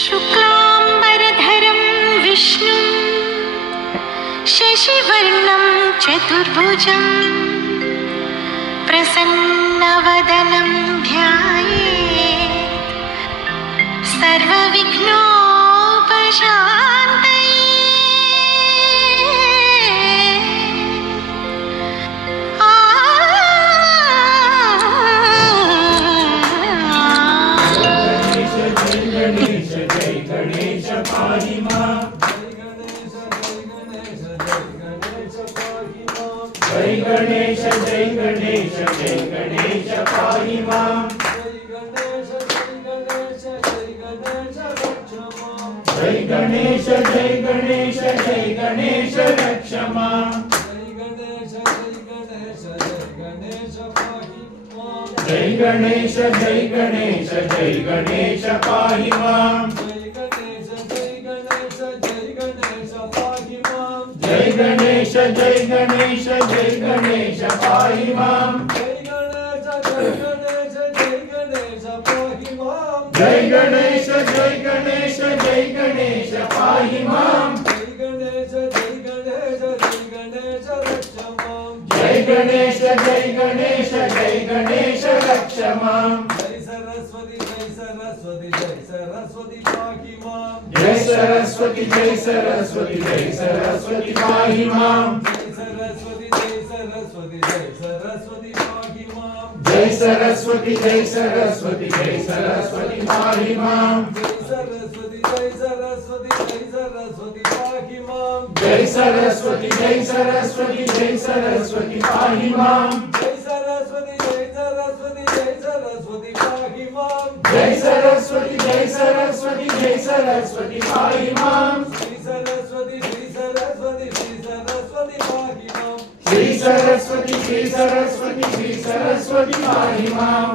शुक्लाम्बरधरं विष्णुं शशिवर्णं चतुर्भुजं प्रसन्नवदनं ध्यायेत् सर्वविघ्नोपशान्तये। जय गणेश जय गणेश जय गणेश पाहि मां। जय गणेश जय गणेश जय गणेश रक्ष मां। जय गणेश जय गणेश जय गणेश पाहि मां। जय गणेश जय गणेश जय गणेश पाहि मां। जय गणेश जय गणेश जय गणेश पाहि मां। जय गणेश जय गणेश जय गणेश रक्ष मां। जय सरस्वती जय सरस्वती जय सरस्वती पाहि मां। जय सरस्वती जय सरस्वती जय सरस्वती पाहि मां। जय सरस्वती जय सरस्वती जय सरस्वती पाहि मां। जय सरस्वती जय सरस्वती जय सरस्वती पाहि मां। श्री सरस्वती श्री सरस्वती श्री सरस्वती पाहि मां।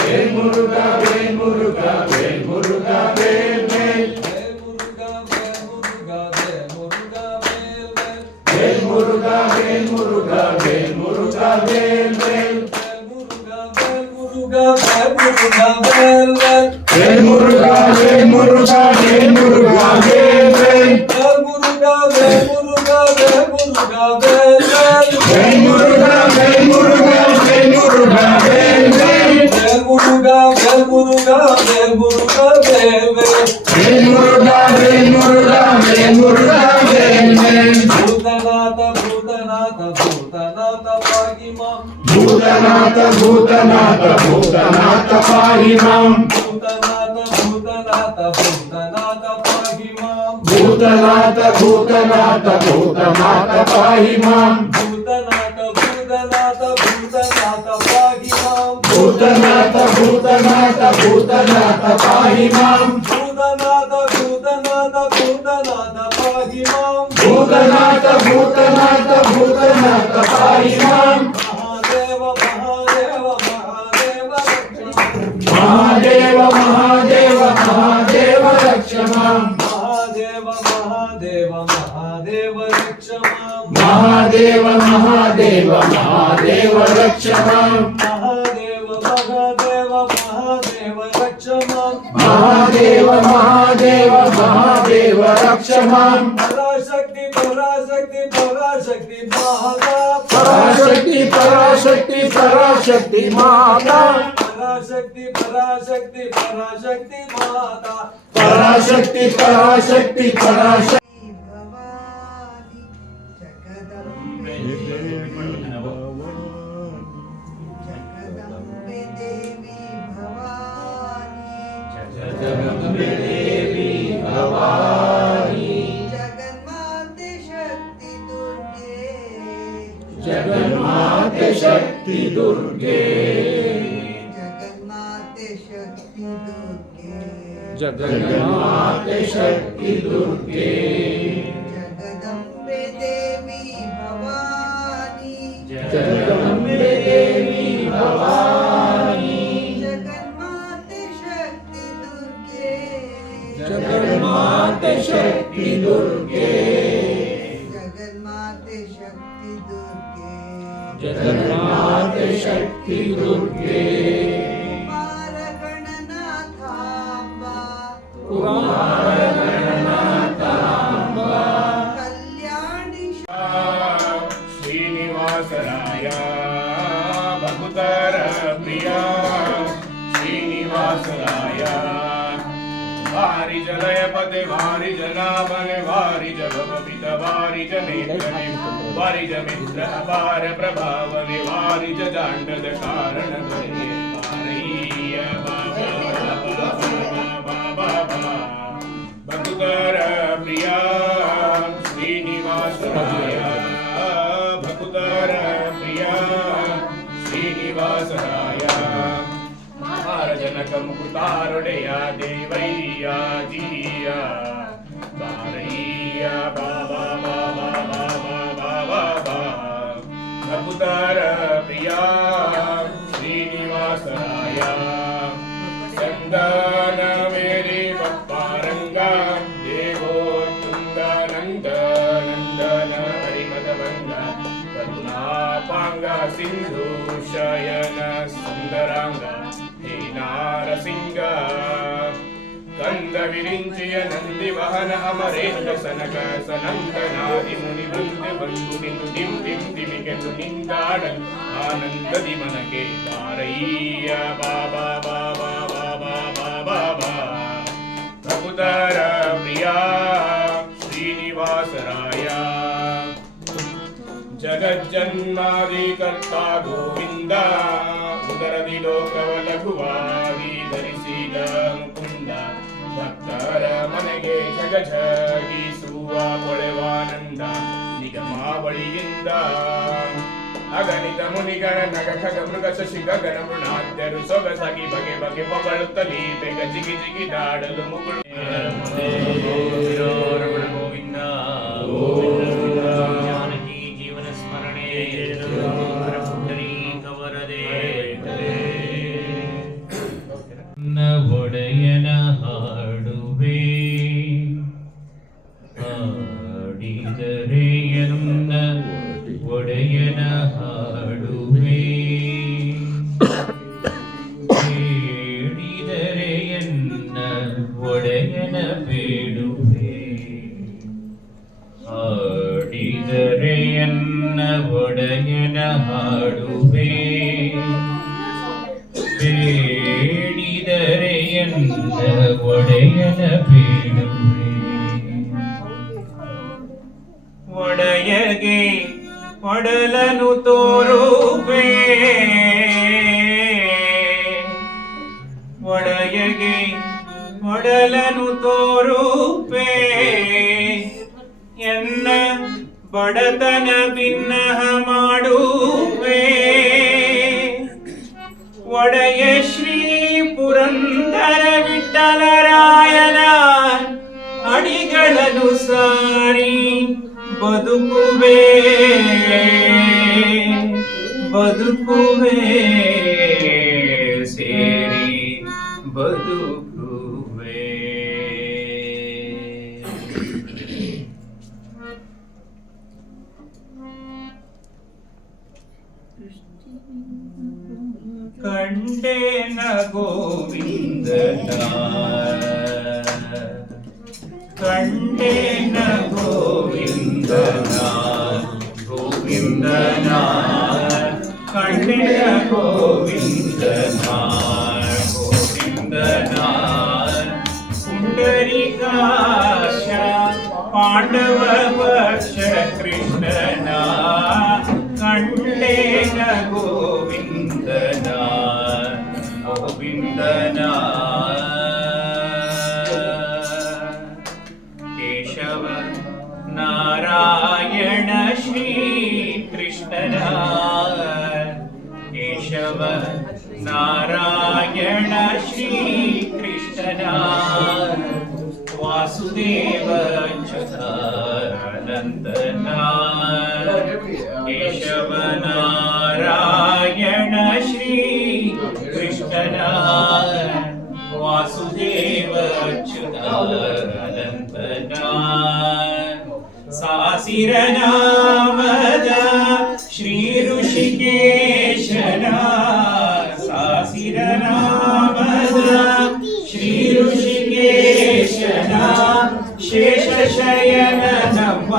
वेल मुरुगा वेल मुरुगा वेल मुरुगा वेल वेल। वेल मुरुगा वेल मुरुगा वेल मुरुगा वेल वेल। वेल मुरुगा वेल मुरुगा वेल मुरुगा वेल वेल। वेल मुरुगा वेल मुरुगा वेल मुरुगा वेल वेल। वेल मुरुगा वेल मुरुगा वेल मुरुगा वेल वेल। वेल मुरुगा वेल मुरुगा वेल मुरुगा वेल वेल। भूतनाथ भूतनाथ भूतनाथ पाहि मां। भूतनाथ भूतनाथ भूतनाथ पाहि मां। भूतनाथ भूतनाथ भूतनाथ पाहि मां। भूतनाथ भूतनाथ भूतनाथ पाहि मां। भूतनाथ भूतनाथ भूतनाथ पाहि मां। भूतनाथ भूतनाथ भूतनाथ पाहि मां। भूतनाथ भूतनाथ भूतनाथ पाहि मां। भूतनाथ भूतनाथ भूतनाथ पाहि मां। महादेव महादेव महादेव रक्ष मां। महादेव महादेव महादेव रक्ष मां। महादेव महादेव महादेव रक्ष मां। महादेव महादेव महादेव रक्ष मां। महादेव महादेव महादेव रक्ष मां। पराशक्ति पराशक्ति पराशक्ति माता। पराशक्ति पराशक्ति पराशक्ति माता। पराशक्ति पराशक्ति पराशक्ति माता। पराशक्ति पराशक्ति पराशक्ति। जगदम्बे देवी भवानी। जगन्माते शक्ति दुर्गे। जगन्माते शक्ति दुर्गे। जगन्माते शक्ति दुर्गे। जगदम्बे देवी भवानी। जगदम्बे देवी भवानी। जगन्माते शक्ति दुर्गे। जगन्माते शक्ति दुर्गे। जगन्माते शक्ति दुर्गे। जगन्माते शक्ति दुर्गे। प्रिया श्रीनिवासराय वारि जलय पदे वारि जनाभने वारि जगपित वारि जनेत्रने वारि मित्र अपार प्रभावने वारि जांडद कारण गणे वारैय बाबा भकुतर प्रिया श्रीनिवासराय भकुतर प्रिया श्रीनिवासराय जनक मुकुतारुडेया देवैया जिया बारैया बाबा बाबा बाबा बाबा भकुतर प्रिया श्रीनिवासराय चंदन मेरे पप्पारंगा देवो तुंगानंद नंदन हरिमदवंगा करुणापांगा सिंधु शयन सुंदरांगा हे नारसिंह कंद विरिंचिय नंदि वहन अमरेश सनक सनंदनादि मुनि वृंद बंधु निंदु दिम दिम दिमिಗೆಂದು ನಿಂದಾಡಲು ಆನಂದದಿ ಮನಗೆ ಬಾರಯ್ಯ ಬಾಬಾ ಬಾಬಾ ಬಾಬಾ ಬಾಬಾ ಭಕುತರ ಪ್ರಿಯ ಶ್ರೀನಿವಾಸರಾಯ ಜಗಜ್ಜನ್ಮಾದಿ ಕರ್ತಾ ಗೋವಿಂದ ಉದರದಿ ಲೋಕವ ಲಘುವಾಗಿ ಧರಿಸಿದ ಮುಕುಂದ ಭಕ್ತರ ಮನೆಗೆ ಜಗಜಗಿಸುವ ಕೊಳೆವಾನಂದ ನಿಗಮಾವಳಿಯಿಂದ ಅಗಣಿತ ಮುನಿಗಳ ನಗ ಖಗ ಮೃಗ ಶಶಿ ಗಗನ ಮೃಣಾದ್ಯರು ಸೊಗಸಾಗಿ ಬಗೆ ಬಗೆ ಪೊಗಳುತ್ತಲೀ ಬೇಗ ಜಿಗಿ ಜಿಗಿದಾಡಲು ಮುಗುಳು ರಮಣ ಗೋವಿಂದ ಜಾನಕಿ ಜೀವನ ಸ್ಮರಣೆ ಕವರದೆ ಒಡೆಯನ ಹಾಡುವೆ ಹಾಡಿದರೆ ಎನ್ನ ಒಡೆಯನ ಹಾಡುವೆ ಬೇಡಿದರೆ ಎನ್ನ ಒಡೆಯನ ಬೇಡುವೆ ಹಾಡಿದರೆ ಎನ್ನ ಒಡೆಯನ ಹಾಡುವೆ ಬೇಡಿದರೆ ಎನ್ನ ಒಡೆಯನ ಬೇಡುವೆ ಒಡೆಯಗೆ ಒಡಲನು ತೋರುವೆ ಒಡೆಯಗೆ ಒಡಲನು ತೋರುವೆ ಎನ್ನ ಬಡತನ ಭಿನ್ನಹ ಮಾಡುವೆ ಒಡೆಯ ಶ್ರೀ ಪುರಂದರ ವಿಠಲರಾಯನ ಅಡಿಗಳನ್ನು ಸಾರಿ ಬದುಕುವೆ ಬದುಕುವೆ ಸೇರಿ ಬದುಕುವೆ ಕಂಡೇನ ಗೋವಿಂದನ ಕಂಡೇನ ಗೋವಿಂದನ ಗೋವಿಂದನ ಕಂಡೇನ ಗೋವಿಂದನ ಗೋವಿಂದನ ಪುಂಡರೀಕಾಶ ಪಾಂಡವ ಪಕ್ಷ ಕೃಷ್ಣನ ಕಂಡೇನ ಗೋವಿಂದನ ಗೋವಿಂದನ ಕೇಶವ ನಾರಾಯಣ ಶ್ರೀ ಕೃಷ್ಣನ ಕೇಶವ ನಾರಾಯಣ ಶ್ರೀ ಕೃಷ್ಣನ ವಾಸುದೇವ ಅನಂತನ ಕೇಶವ ನಾರಾಯಣ ಶ್ರೀ ಕೃಷ್ಣನ ವಾಸುದೇವ ಅನಂತನ ಸಾಸಿರ ನಾಮದ ಶ್ರೀ ಋಷಿಕೇಶನ ಸಾಸಿರ ನಾಮದ ಶ್ರೀ ಋಷಿಕೇಶನ ಶೇಷ ಶಯನ ನಮ್ಮ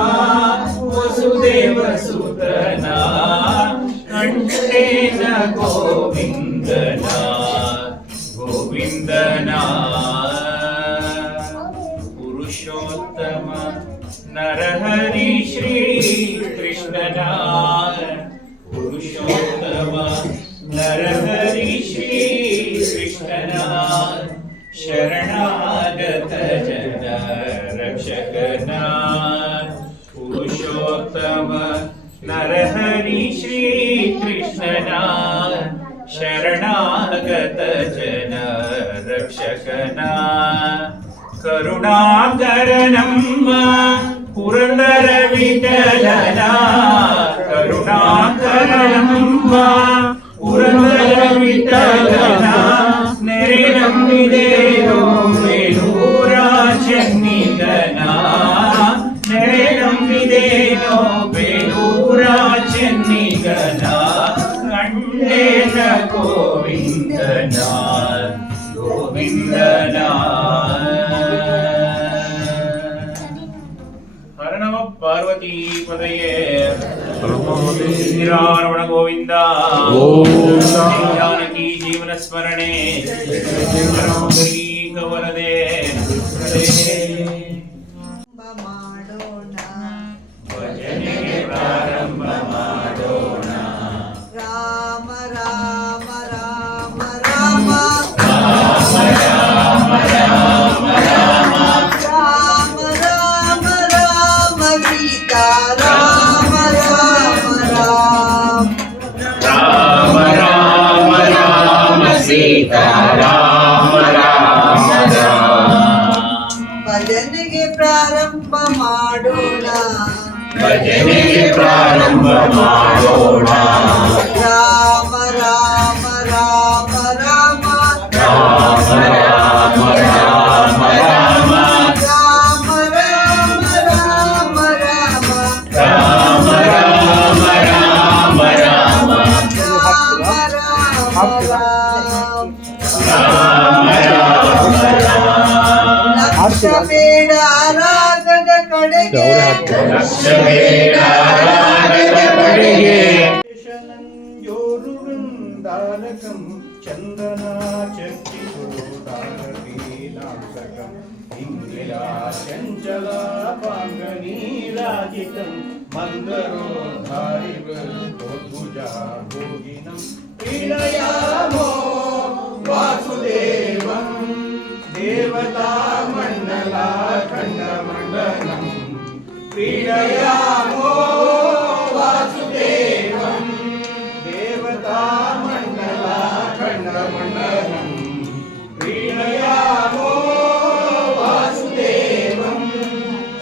ವಸುದೇವ ಸುತನ ಕಂಡೇನ ಗೋವಿಂದನ ಗೋವಿಂದನ ಪುರುಷೋತ್ತಮ ನರಹರಿ ಶ್ರೀ ಕೃಷ್ಣನ ಪುರುಷೋತ್ತಮ ನರಹರಿ ಶ್ರೀ ಕೃಷ್ಣನ ಶರಣಾಗತ ಜನ ರಕ್ಷಕನ ಪುರುಷೋತ್ತಮ ನರಹರಿ ಶ್ರೀ ಕೃಷ್ಣನ ಶರಣಾಗತ ಜನ ರಕ್ಷಕನ ಕರುಣಾಕರ ನಮ್ಮ ಪುರಂದರ ವಿಠಲನ ಕರುಣಾಕರ ನಮ್ಮ ಪುರಂದರ ವಿಠಲನ ನೆರೆ ನಂಬಿದೇರೋ ಬೇಲೂರ ಚೆನ್ನಿಗನ ನೆರೆ ನಂಬಿದೇರೋ ಬೇಲೂರ ಚೆನ್ನಿಗನ ಕಂಡೇನ ಗೋವಿಂದನ ಗೋವಿಂದನ ಹರ ನಮ ಪಾರ್ವತಿ ಪದಯೇ ಶ್ರೀರಾರಮಣ ಗೋವಿಂದ ಜಾನಕಿ ಜೀವನ ಸ್ಮರಣೆ ವರದೆ ಮಾಡೋಣ ಭಜನೆಗೆ ಪ್ರಾರಂಭ ಮಾಡೋಣ ರಾಮ ರಾಮ ರಾಮ ರಾಮ ರಾಮ ರಾಮ ರಾಮ ಸೀತಾ ರಾಮ ರಾಮ ರಾಮ ರಾಮ ರಾಮ ಸೀತಾ ರಾಮ ರಾಮ ಭಜನೆಗೆ ಪ್ರಾರಂಭ ಮಾಡೋಣ ಭಜನೆಗೆ ಪ್ರಾರಂಭ ಮಾಡೋಣ ರಾಮ ರಾಮ ರಾಮ ರಾಮ ರಾಮ ರಾಮ ರಾಮ ರಾಮ ರಾಮ ರಾಮ ರಾಮ ರಾಮ ರಾಮ ರಾಮ ರಾಮ ರಾಮ ಲಕ್ಷ ಬೇಡ ರಾಗದ ಕಡೆಗೆ ಲಕ್ಷಬೇಡ ರಾಗದ ಕಡೆಗೆ యోరుందాలకం చందనా చర్చితోదారలీలాంతకం ఇంగిలా చంచలా పాంగనీరాజితం మందరోధారివృతోద్భుజా భోగినం ప్రీణయామో వాసుదేవం దేవతా మండలా ఖండమండలం ప్రీణయామో వాసుదేవం దేవతా మండలా ఖండమండలం ప్రీణయామో వాసుదేవం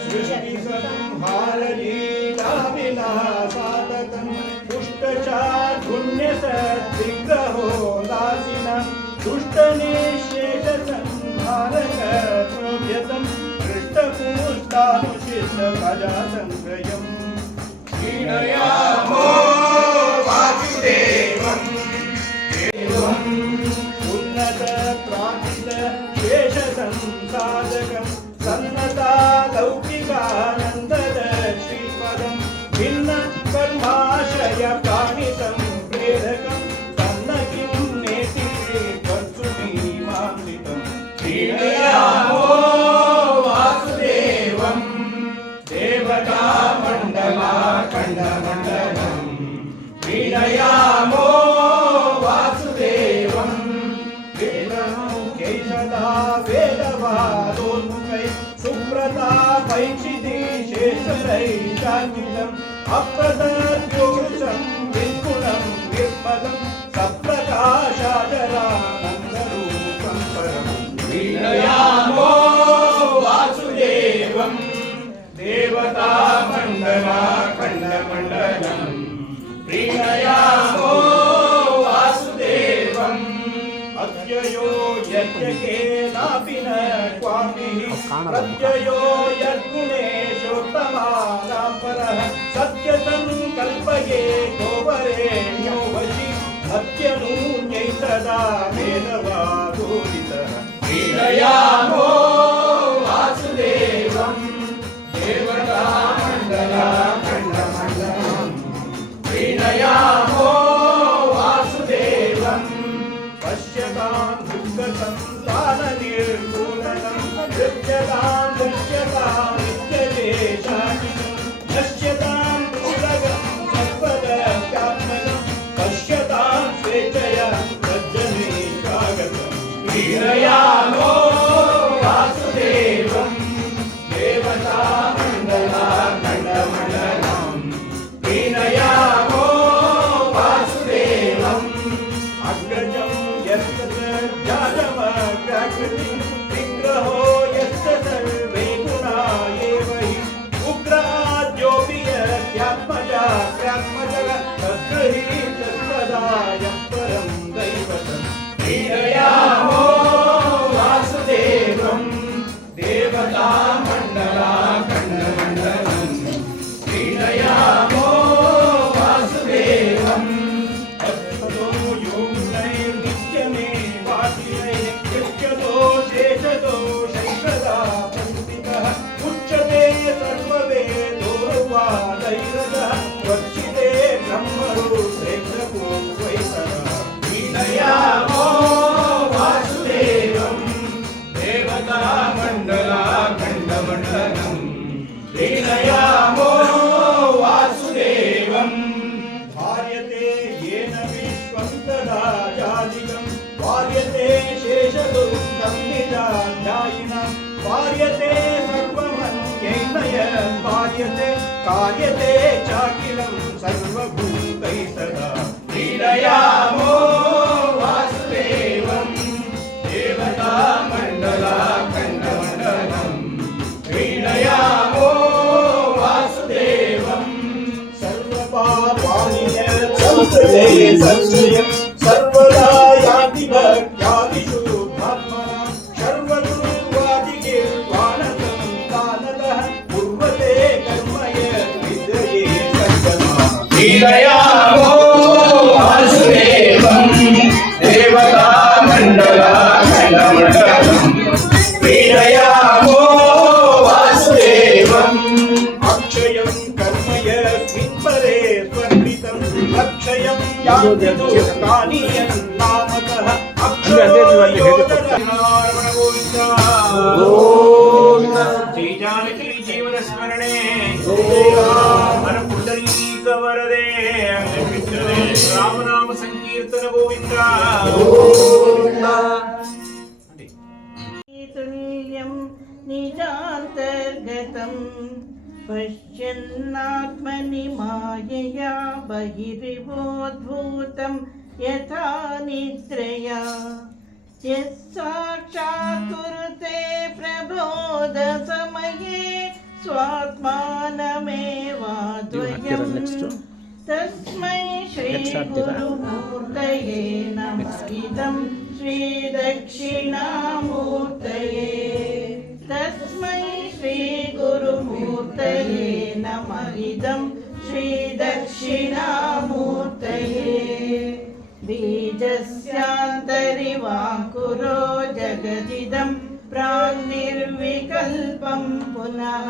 సృష్టి సంహార లీలా విలాసాతతం పుష్టచార్ధున్య సద్విగ్రహో దాసిన దుష్ట నిశేష సంహారక ప్రోభ్యతం హృష్టపూష్టానుశిష్ట ప్రజా సంగ్రయం క్షీణయామో వాసుదేవం దేవం ఉన్నత ప్రార్థిత శేష సంసాధకం సన్నతా లౌకికానందద శ్రీపదం భిన్న కర్మాశయ ప్రాణితం ప్రేరకం తన్న కిం నేతి వర్చుమీమాంసితం క్షీణయామో వాసుదేవం దేవతా మండలా ఖండమండలం ప్రీణయామో వాసుదేవం వేదముఖైషదా వేదవాదోన్ముఖై సుప్రతాపైక్షితి శేషరైశాన్వితం అప్రదర్యోషం విద్గుణం నిర్మలం సప్రకాశాచరానందరూపం పరం ప్రీణయామో వాసుదేవం దేవతా మండలా ఖండమండలం ప్రీణయామో వాసుదేవం అవ్యయో యజ్ఞకేనాపి న క్వాపి ప్రత్యయో యద్గుణేశోత్తమానాపరః సత్యతం కల్పయే గోవరేణ్యో వశి సత్యనూన్యై సదా వేదవాదోదితః ప్రీణయామో వాసుదేవం దేవతా మండలా ఖండమండలం ప్రీణయామో వాసుదేవం संतान निर्मूलनं नृत्यतां नित्यदेशाटितं नश्यतां कुलगं सर्वदव्यात्मनं पश्यतां स्वेच्छया सज्जने स्वागतं वीरयामो वासुदेवं देवतामण्डलाखण्डमण्डलं वीरयामो वासुदेवम् अग्रजं यस्य जातमग्रकृतिं विग्रहो यस्य सर्वे गुणा एव हि उग्राद्योऽपि यस्यात्मजाग्रात्मजः तद्गृहीतः सदा यः परं दैवतं वीरयामो वासुदेवं देवतामण्डलाखण्डमण्डलं वीरयामो वासुदेवम् अस्ततो योगिनैर्नित्यमेवाखिलैः कृत्यतो शेषदोषैकदा पंडितः उच्यते सर्ववेदोर्वादैरतः वर्षिते ब्रह्मरूपेन्द्रपूर्वैतरः वीरयामो वासुदेवं देवतामण्डलाखण्डमण्डलं वीरयामो वासुदेवम् धार्यते येन विश्वं तदा जातिकं वार्यते शेषदुःखं निजाध्यायिनां वार्यते सर्वमन्यैर्नय वार्यते कार्यते चाखिलं सर्वभूतैः सदा वीरयामो वासुदेवं देवतामण्डलाखण्डमण्डलं वीरयामो वासुदेवम् सर्वपापानि संसृते संश्रयं सर्वदा याति भक्त्यादिषु भात्मना सर्वगुरुवादिगीर्वाणतं दानतः कुर्वते कर्म यद्विद्यते सज्जना वीरयामो वासुदेवं देवतामण्डलाखण्डमण्डलं वीरयामो वासुदेवम् अक्षयं कर्म यस्मिन् परे स्वर्पितं अक्षयं यान्ति दुःखानि यन्नामतः अक्षयो योगनारायण गोविन्द श्री जानकी जीवन स्मरणे हर पुंडरीक वरदे राम नाम संकीर्तन गोविंद तुल्यं निजान्तर्गतं पश्यन्नात्मनि मायया बहिरिवोद्भूतं यथा निद्रया यः साक्षात् कुरुते प्रबोधसमये स्वात्मानमेवाद्वयं तस्मै श्रीगुरुमूर्तये नमः इदं श्रीदक्षिणामूर्तये तस्मै श्रीगुरुमूर्तये नमः इदं श्रीदक्षिणामूर्तये बीजस्यान्तरिवाङ्कुरो जगदिदं प्राग्निर्विकल्पं पुनः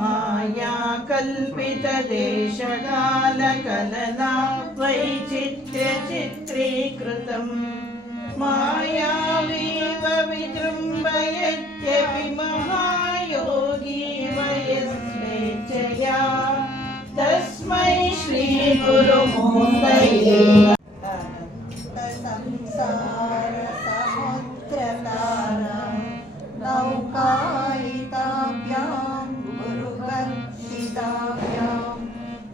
माया कल्पितदेशकालकलना वैचित्र्यचित्रीकृतम् मायावीव विजृम्भयत्यपि महायोगी वयस्वेच्छया तस्मै श्रीगुरुमूर्तये संसारसमुद्रतारां नौकायिताभ्यां गुरुभक्तिदाभ्यां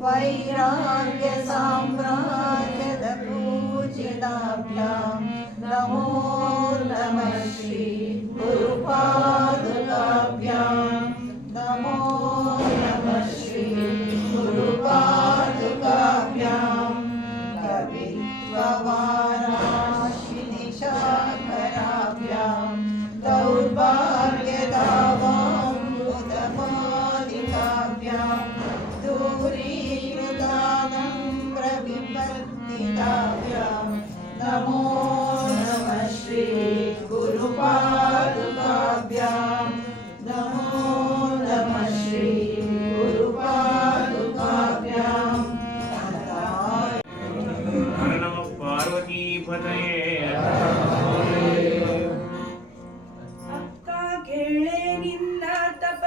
वैराग्यसाम्राज्यपूजिताभ्यां नमो नमः श्री गुरुपादुकाभ्यां नमो नमः श्री गुरुपादुकाभ्यां कवित्ववाराशिनिशाकराभ्यां दौर्भाग्यदावाम्बुदमालिकाभ्यां दूरीकृतानं प्रविपत्तिताभ्यां नमो नमः श्री गुरुपादुकाभ्यां नमो नमः श्री गुरुपादुकाभ्यां नमः पार्वती पतये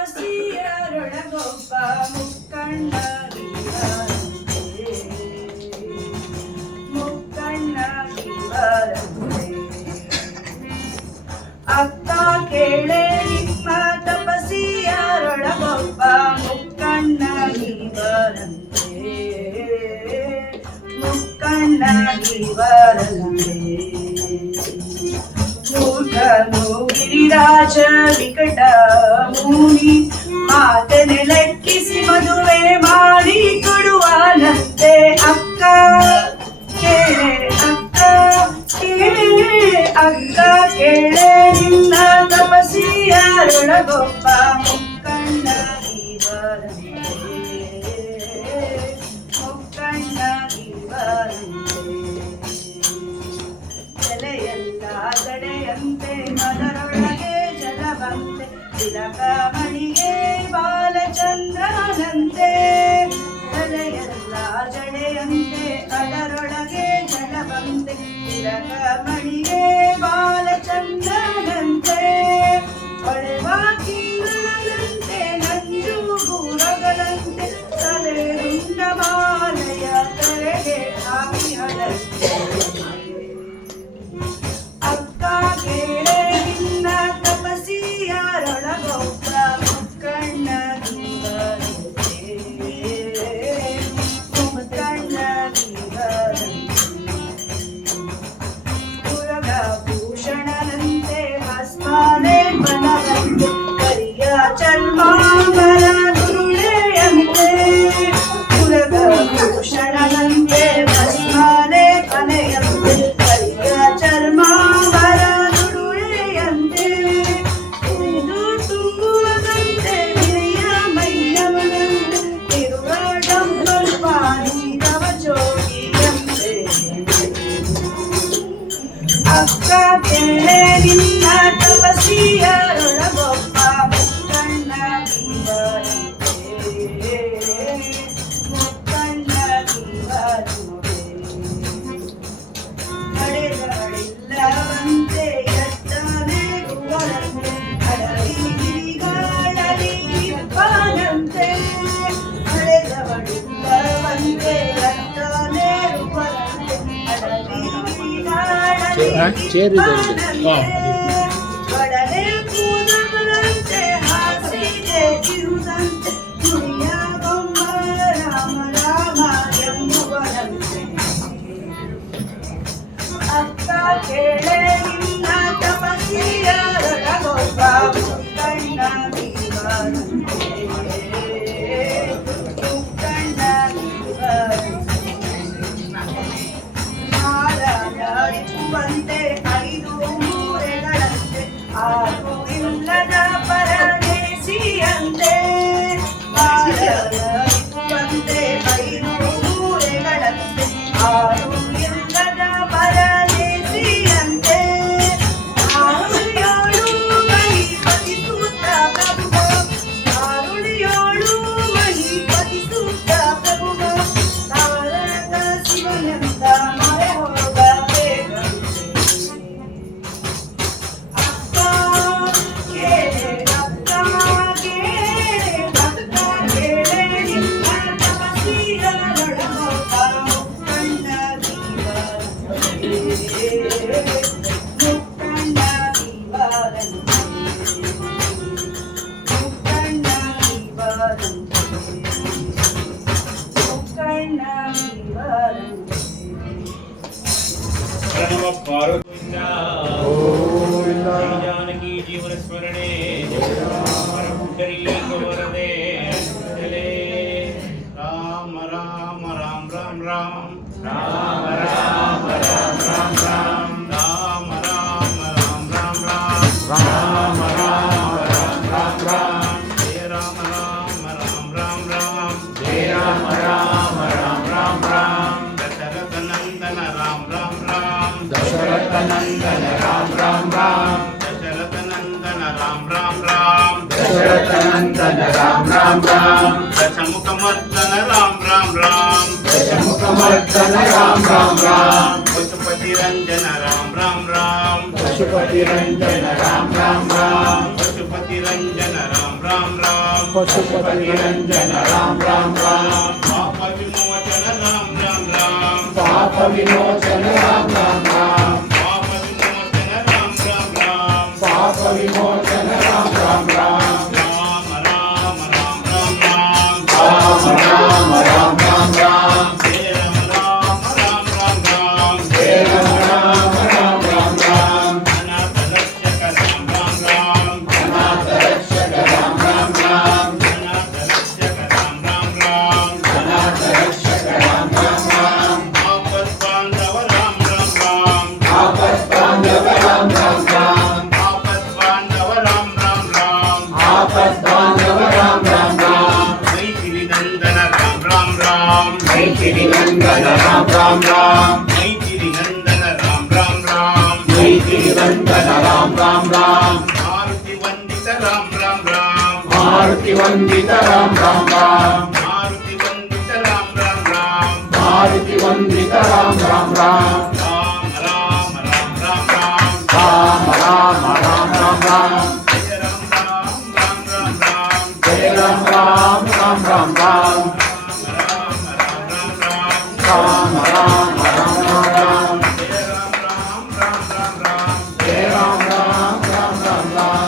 ತಪಸಿಯರೊಳಗೊಬ್ಬ ಮುಕ್ಕಣ್ಣಗಿವರಂತೆ ಅಕ್ಕ ಕೇಳೆ ನಿಮ್ಮ ತಪಸಿಯರೊಳಗೊಬ್ಬ ಮುಕ್ಕಣ್ಣಗಿವರಂತೆ ಮೂರ್ಖನು ಗಿರಿರಾಜ ವಿಕಟ ಮುನಿ ಮಾತನೆ ಲೆಕ್ಕಿಸಿ ಮದುವೆ ಮಾಡಿ ಕೊಡುವನಂತೆ ಅಕ್ಕ ಕೇಳೆ ಅಕ್ಕ ಕೇಳೆ ನಿನ್ನ ತಪಸಿಯರೊಳಗೊಬ್ಬ ಜಲೆಯೆಲ್ಲ ಜಡೆಯಂತೆ ಅದರೊಳಗೆ ಜಲವಂತೆ ತಿಲಕ ಮಣಿಗೆ ಬಾಲಚಂದ್ರನಂತೆ ಜಲೆಯೆಲ್ಲ ಜಡೆಯಂತೆ ಅದರೊಳಗೆ ಜಲವಂತೆ ತಿಲಕ ಮಣಿಗೆ ಬಾಲಚಂದ್ರನಂತೆ ಹೊಳೆವ ಕಿರಣಂತೆ ನಂಜು ಗೂರಗಳಂತೆ ತಲೆರುಂಡ ಮಾಲೆಯ ತಲೆಗೆ ಹಾಕಿ ಹಳಂತೆ ಅಕ್ಕ ಕೇಳೆ ನಿನ್ನ ತಪಸಿಯರೊಳಗೊಬ್ಬ ಮುಕ್ಕಣ್ಣಗಿವರಂತೆ ಪುರಗ ಭೂಷಣನಂತೆ ಭಸ್ಮಾಲೆ ಮನವಂತೆ ಕರಿಯ ಚರ್ಮಾಂಬರ ಗುರುಳೆಯಂತೆ ಪುರಗ ಭೂಷಣನಂತೆ ಭಸ್ಮಾಲೆ ಮನೆಯಂತೆ ಕರಿಯ ಚರ್ಮಾಂಬರ ಗುರುಳೆಯಂತೆ ಇದು ತುಂಬುವುದಂತೆ ಬಿಳಿಯ ಮೈಯವನಂತೆ ಇರುವ ಡಂಬಲ್ ಪಾನಿಸಿದವ ಜೋಗಿಯಂತೆ ಅಕ್ಕ ಕೇಳೆ ನಿನ್ನ ತಪಸಿಯರೊಳಗೊಬ್ಬ ನಡೆದಳಿಲ್ಲವಂತೆ ಎತ್ತನೆ ಗುವರಂತೆ ಅಡವಿಗಾಡಲಿ ಇಬ್ಬನಂತೆ ನಡೆದವಳಿಲ್ಲವಂತೆ ಎತ್ತನೆ ಗುವರಂತೆ ಅಡವಿಗಾಡಲಿ ಒಡನೆ ಕೂದಲಂತೆ ಹಾಸಿಗೆ ಇರುವಂತೆ ನುಡಿಯ ಬೊಮ್ಮ ರಾಮ ರಾಮ ಎಂಬುವರಂತೆ ಅಕ್ಕ ಕೇಳೆ ನಿನ್ನ ತಪಸಿಯರೊಳಗೊಬ್ಬ ಮುಕ್ಕಣ್ಣಗಿವರಂತೆ ಮಾಲಾಯಿಸುವಂತೆ 5 ಮೂರೆಗಳಂತೆ 6 ಇಲ್ಲದ ಪರದೇಶಿಯಂತೆ ಮಾಲಾಯಿಸುವಂತೆ 5 ಮೂರೆಗಳಂತೆ 6 ಇಲ್ಲದ ಪರದೇಶಿಯಂತೆ 6 ಮಹಿಪತಿ ಸೂತ ಪ್ರಭುವ 6 ಮಹಿಪತಿ ಸೂತ ಪ್ರಭುವ ನಾರದ ಶಿವನಂದ ಮರೆ ಹೋಗಬೇಕಂತೆ ಅಕ್ಕ ಕೇಳೆ ನಿನ್ನ ತಪಸಿಯರೊಳಗೊಬ್ಬ ಪ್ರಣವ ಪಾರ್ವತಿಯಿಂದ ಜಾನಕಿ ಜೀವನ ಸ್ಮರಣೆ ಪುಂಡರೀಕ ವರದೆ ರಾಮ ರಾಮ ರಾಮ ರಾಮ ರಾಮ ರಾಮ ರಾಮ ರಾಮ ರಾಮ ರಾಮ ರಾಮ ರಾಮ ರಾಮ ರಾಮ ರಾಮ ರಾಮ ರಾಮ ಜಯ ರಾಮ ರಾಮ ರಾಮ ರಾಮ ರಾಮ ಜಯ ರಾಮ ರಾಮ ರಾಮ ರಾಮ ರಾಮ ದಶರಥ ನಂದನ ರಾಮ ರಾಮ ರಾಮ ದಶರಥ ನಂದನ ರಾಮ ರಾಮ ರಾಮ ದಶರಥ ನಂದನ ರಾಮ ರಾಮ ರಾಮ ದಶರಥ ನಂದನ ರಾಮ ರಾಮ ರಾಮ ದಶಮುಖ ಮರ್ದನ ರಾಮ ರಾಮ ರಾಮ ದಶಮುಖ ಮರ್ದನ ರಾಮ ರಾಮ ರಾಮ ಪಶುಪತಿ ರಂಜನ ರಾಮ ರಾಮ ರಾಮ ಪಶುಪತಿ ರಂಜನ ರಾಮ ರಾಮ ರಾಮ ಪಶುಪತಿ ರಂಜನ ರಾಮ ರಾಮ ರಾಮ पशुपति रंजन राम राम राम पाप विमोचन राम राम राम पाप विमोचन राम राम राम पाप विमोचन राम राम राम पाप विमोचन राम राम राम राम राम राम राम राम राम राम राम हे राम राम राम राम राम हे राम राम राम राम राम अनाथ रक्षक राम राम राम अनाथ रक्षक राम राम राम आपद बांधव राम राम राम आपद बांधव राम राम राम आपद बांधव राम राम राम आपद बांधव राम राम राम मैथिली नंदन राम राम राम मैथिली नंदन राम राम राम मैथिली नंदन राम राम राम मैथिली नंदन राम राम राम मारुति वंदित राम राम राम मारुति वंदित राम राम राम मारुति वंदित राम राम राम मारुति वंदित राम राम राम राम राम राम राम राम राम राम राम राम राम जय राम राम राम राम राम राम राम राम राम राम जय राम राम राम राम जय राम राम राम राम राम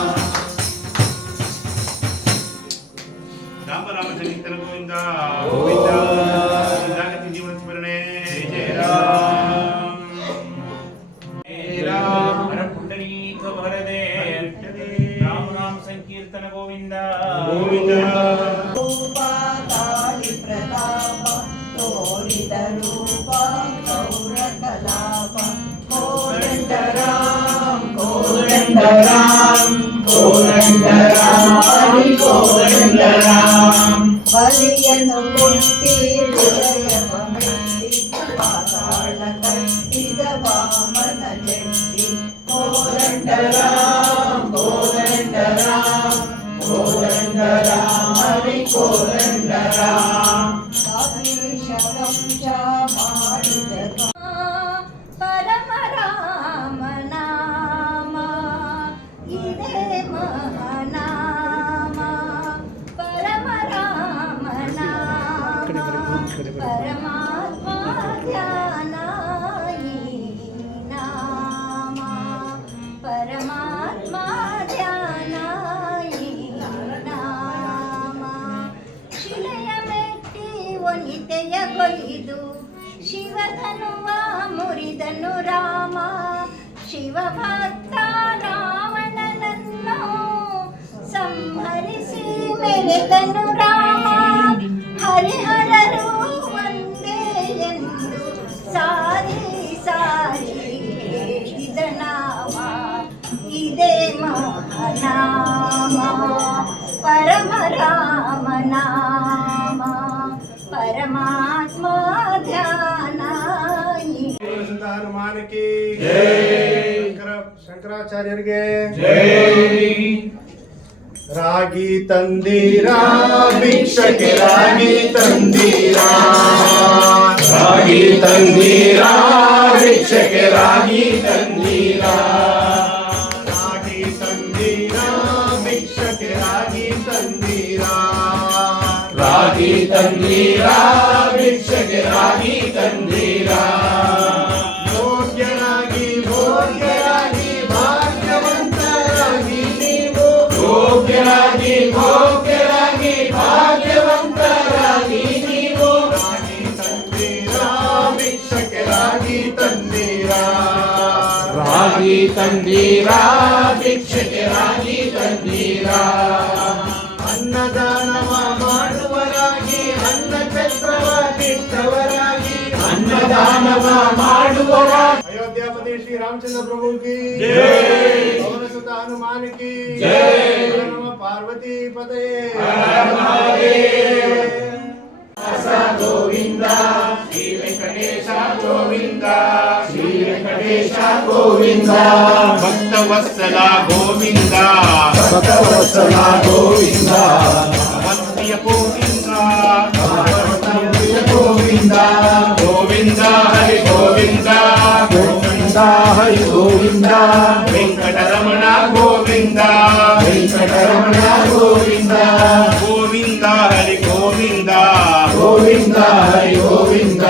राम राम संकीर्तन गोविंद गोविंद जागति जीवन स्मरणे जय राम हर पुंडरीक वरदे राम राम संकीर्तन गोविंद गोविंद ರೂಪ ತಾಳಿ ಪ್ರತಾಪ ತೋರಿದ ರೂಪ ಗೌರ ಕಲಾಪ ಕೋದಂಡರಾಮ್ ಕೋದಂಡರಾಮ್ ಕೋದಂಡರಾಮ್ ಹರಿ ಕೋದಂಡರಾಮ್ ಬಲಿಯನ್ನು ಕೊಟ್ಟಿ ಹೃದಯವ ಮೆಟ್ಟಿ ಪಾತಾಳ ಕಟ್ಟಿದ ವಾಮನ ಜಟ್ಟಿ ಕೋದಂಡರಾಮ್ ಕೋದಂಡರಾಮ್ ಕೋದಂಡರಾಮ್ ಹರಿ ಕೋದಂಡರಾಮ್ ವಂಶ ಮಾಡಿದ ಪರಮ ರಾಮ ನಾಮ ಇದೇ ಮಹಾನಾಮ ಪರಮ ರಾಮ ನಾಮ ಪರಮಾತ್ಮ ಧ್ಯಾನ ಈ ನಾಮ ಪರಮಾತ್ಮ ಧ್ಯಾನ ಈ ನಾಮ ಶಿಲೆಯ ಮೆಟ್ಟಿ ಒಲಿತೆಯ ಕೊಯ್ದು ಶಿವಧನುವ ಮುರಿದನು ರಾಮ ಶಿವಭಕ್ತ ರಾವಣನನ್ನು ಸಂಹರಿಸಿ ಮೆರೆದನು ರಾಮ ಹರಿಹರರು ಒಂದೇ ಎಂದು ಸಾರಿ ಸಾರಿ ಹೇಳಿದ ನಾಮ ಇದೇ ಮಹಾನಾಮ ಪರಮ ರಾಮ ನಾಮ ಪರಮಾತ್ಮ ಧ್ಯಾನ ಈ ಹನುಮಾನ ಕಿ ಶಂಕರಾಚಾರ್ಯರಿಗೆ ರಾಗಿ ತಂದೀರಾ ಭಿಕ್ಷಕ್ಕೆ ರಾಗಿ ತಂದೀರಾ ರಾಗಿ ತಂದೀರಾ ಭಿಕ್ಷಕ್ಕೆ ರಾಗಿ ತಂದೀರಾ ರಾಗಿ ತಂದೀರಾ ಭಿಕ್ಷಕ್ಕೆ ರಾಗಿ ತಂದೀರಾ ರಾಗಿ ತಂದೀರಾ ಭಿಕ್ಷಕ್ಕೆ ರಾಗಿ ತಂದೀರಾ ಯೋಗ್ಯರಾಗಿ ಭೋಗ್ಯರಾಗಿ ಭಾಗ್ಯವಂತರಾಗಿ ನೀವು ಯೋಗ್ಯರಾಗಿ ಭೋಗ್ಯರಾಗಿ ಭಾಗ್ಯವಂತರಾಗಿ ನೀವು ರಾಗಿ ತಂದೀರಾ ಭಿಕ್ಷಕ್ಕೆ ರಾಗಿ ತಂದೀರಾ ರಾಗಿ ತಂದೀರಾ ಭಿಕ್ಷಕ್ಕೆ ರಾಗಿ ತಂದೀರಾ ಅನ್ನದಾನವ ಮಾಡುವರಾಗಿ ಅನ್ನ ಚಕ್ರವ ಬಿಟ್ಟವರಾಗಿ ಅನ್ನದಾನವ ಮಾಡುವವ ಅಯೋಧ್ಯಾಪತಿ ಶ್ರೀ ರಾಮಚಂದ್ರ ಪ್ರಭು की पवन सुत हनुमान की जय। नमः पार्वती पते ಗೋವಿಂದ ಶ್ರೀ ವೆಂಕಟೇಶ ಗೋವಿಂದ ಶ್ರೀ ವೆಂಕಟೇಶ ಗೋವಿಂದ ಭಕ್ತವತ್ಸಲ ಗೋವಿಂದ ಭಕ್ತವತ್ಸಲ ಗೋವಿಂದ ಭಕ್ತಿಯ ಗೋವಿಂದ ಗೋವಿಂದ ಗೋವಿಂದ ಹರಿ ಗೋವಿಂದ ಗೋವಿಂದ ಹರಿ ಹರಿ ಗೋವಿಂದ ವೆಂಕಟರಮಣ ಗೋವಿಂದ ವೆಂಕಟರಮಣ ಗೋವಿಂದ ಗೋವಿಂದ ಹರಿ ಗೋವಿಂದ ಗೋವಿಂದ ಹರಿ ಗೋವಿಂದ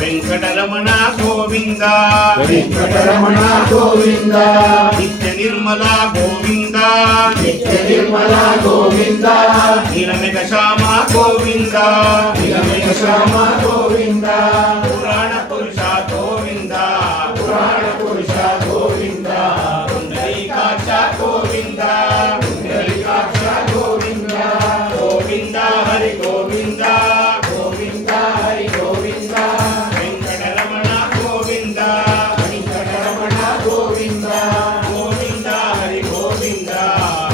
ವೆಂಕಟರಮಣ ಗೋವಿಂದ ವೆಂಕಟರಮಣ ಗೋವಿಂದ ನಿತ್ಯ ನಿರ್ಮಲ ಗೋವಿಂದ ನಿತ್ಯ ನಿರ್ಮಲ ಗೋವಿಂದ ನೀಲಮೇಘ ಶ್ಯಾಮ ಗೋವಿಂದ ನಿಲಮೇಘ ಶ್ಯಾಮ ಗೋವಿಂದ ಪುರಾಣ ಪುರುಷ ಗೋವಿಂದ ಪುರಾಣ ಪುರುಷ ಗೋವಿಂದ ಪುಂಡರೀಕಾಕ್ಷ ಗೋವಿಂದ ಪುಂಡರೀಕಾಕ್ಷ ಗೋವಿಂದ ಗೋವಿಂದ ಹರಿ ಗೋವಿಂದ ಗೋವಿಂದ ಹರಿ ಗೋವಿಂದ ವೆಂಕಟರಮಣ ಗೋವಿಂದ ವೆಂಕಟರಮಣ ಗೋವಿಂದ ಗೋವಿಂದ ಹರಿ ಗೋವಿಂದ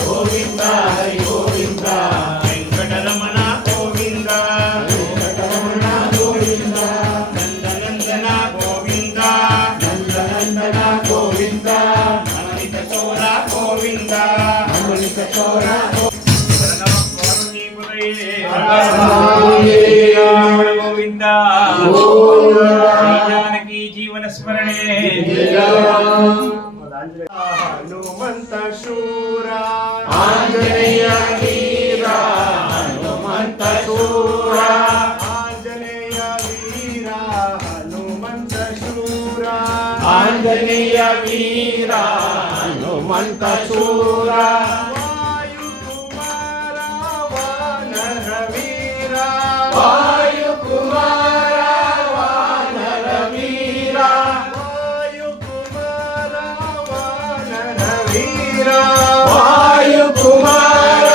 ಗೋವಿಂದ ಹರಿ ಗೋವಿಂದ ವೆಂಕಟರಮಣ ಗೋವಿಂದ ವೆಂಕಟರಮಣ ಗೋವಿಂದ ನಂದನಂದನ ಗೋವಿಂದ ನಂದನಂದನ ಗೋವಿಂದ ಅಮೃತ ಚೋರ ಗೋವಿಂದ ಅಮೃತ ಚೋರ ಗೋವಿಂದ ಜಾನಕಿ ಜೀವನ ಸ್ಮರಣೆ ಹನುಮಂತ ಶೂರ ಆಂಜನೇಯ ವೀರ ಹನುಮಂತ ಶೂರ ಆಂಜನೇಯ ವೀರ ಹನುಮಂತ ಶೂರ ಆಂಜನೇಯ ವೀರ ಹನುಮಂತ ಶೂರ ವಾಯುಕುಮಾರ ವಾನರ ವೀರ ವಾಯುಕುಮಾರ ವಾನರ ವೀರ ವಾಯುಕುಮಾರ ವಾನರ ವೀರ ವಾಯುಕುಮಾರ